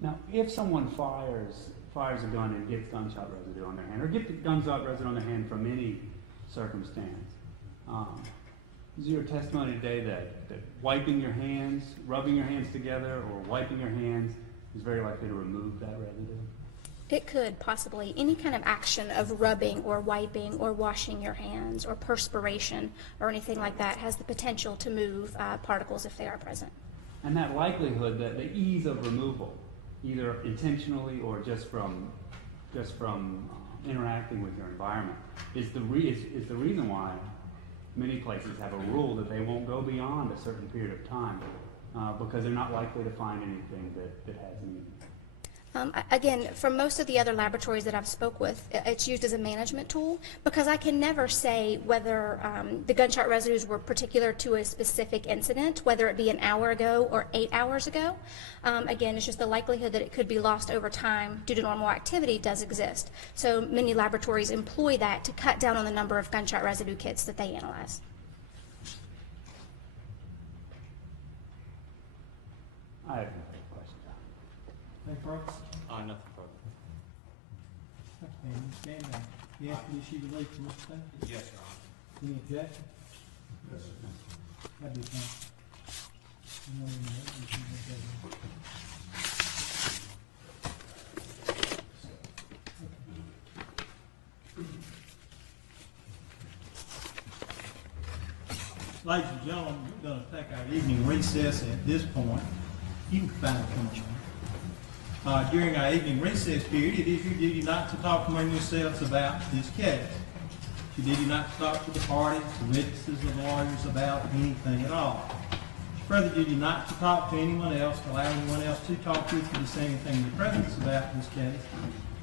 Now, if someone fires a gun and gets gunshot residue on their hand, or get the gunshot residue on their hand from any circumstance, is your testimony today that wiping your hands, rubbing your hands together, or wiping your hands is very likely to remove that residue? It could possibly. Any kind of action of rubbing or wiping or washing your hands or perspiration or anything like that has the potential to move particles if they are present. And that likelihood, that the ease of removal, either intentionally or just from interacting with your environment, is the reason why many places have a rule that they won't go beyond a certain period of time because they're not likely to find anything that has any. Again, from most of the other laboratories that I've spoke with, it's used as a management tool because I can never say whether the gunshot residues were particular to a specific incident, whether it be an hour ago or 8 hours ago. Again, it's just the likelihood that it could be lost over time due to normal activity does exist. So many laboratories employ that to cut down on the number of gunshot residue kits that they analyze. I have no further questions. Hey, Brooks? Nothing further. Okay, you stand down. You have to issue the leave from this thing? Yes, Your Honor. Any objection? Yes, sir. That'd be fine. Ladies and gentlemen, we're going to take our evening recess at this point. You can find a punch. During our evening recess period, it is your duty not to talk among yourselves about this case. It's your duty not to talk to the parties, the witnesses, or the lawyers about anything at all. It's further duty not to talk to anyone else, to allow anyone else to talk to you to say anything in your presence about this case.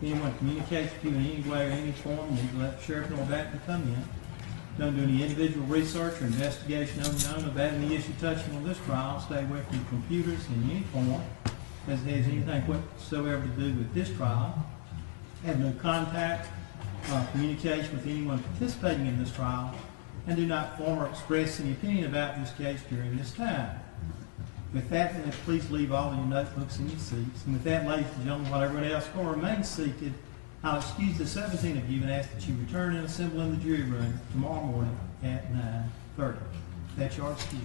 If anyone communicates with you in any way or any form, you need to let the sheriff know about it and come in. Don't do any individual research or investigation on your own about any issue touching on this trial. Stay away from computers in any form as it has anything whatsoever to do with this trial. Have no contact or communication with anyone participating in this trial, and do not form or express any opinion about this case during this time. With that, then, please leave all of your notebooks in your seats. And with that, ladies and gentlemen, while everyone else will remain seated, I'll excuse the 17 of you and ask that you return and assemble in the jury room tomorrow morning at 9:30. That's your excuse.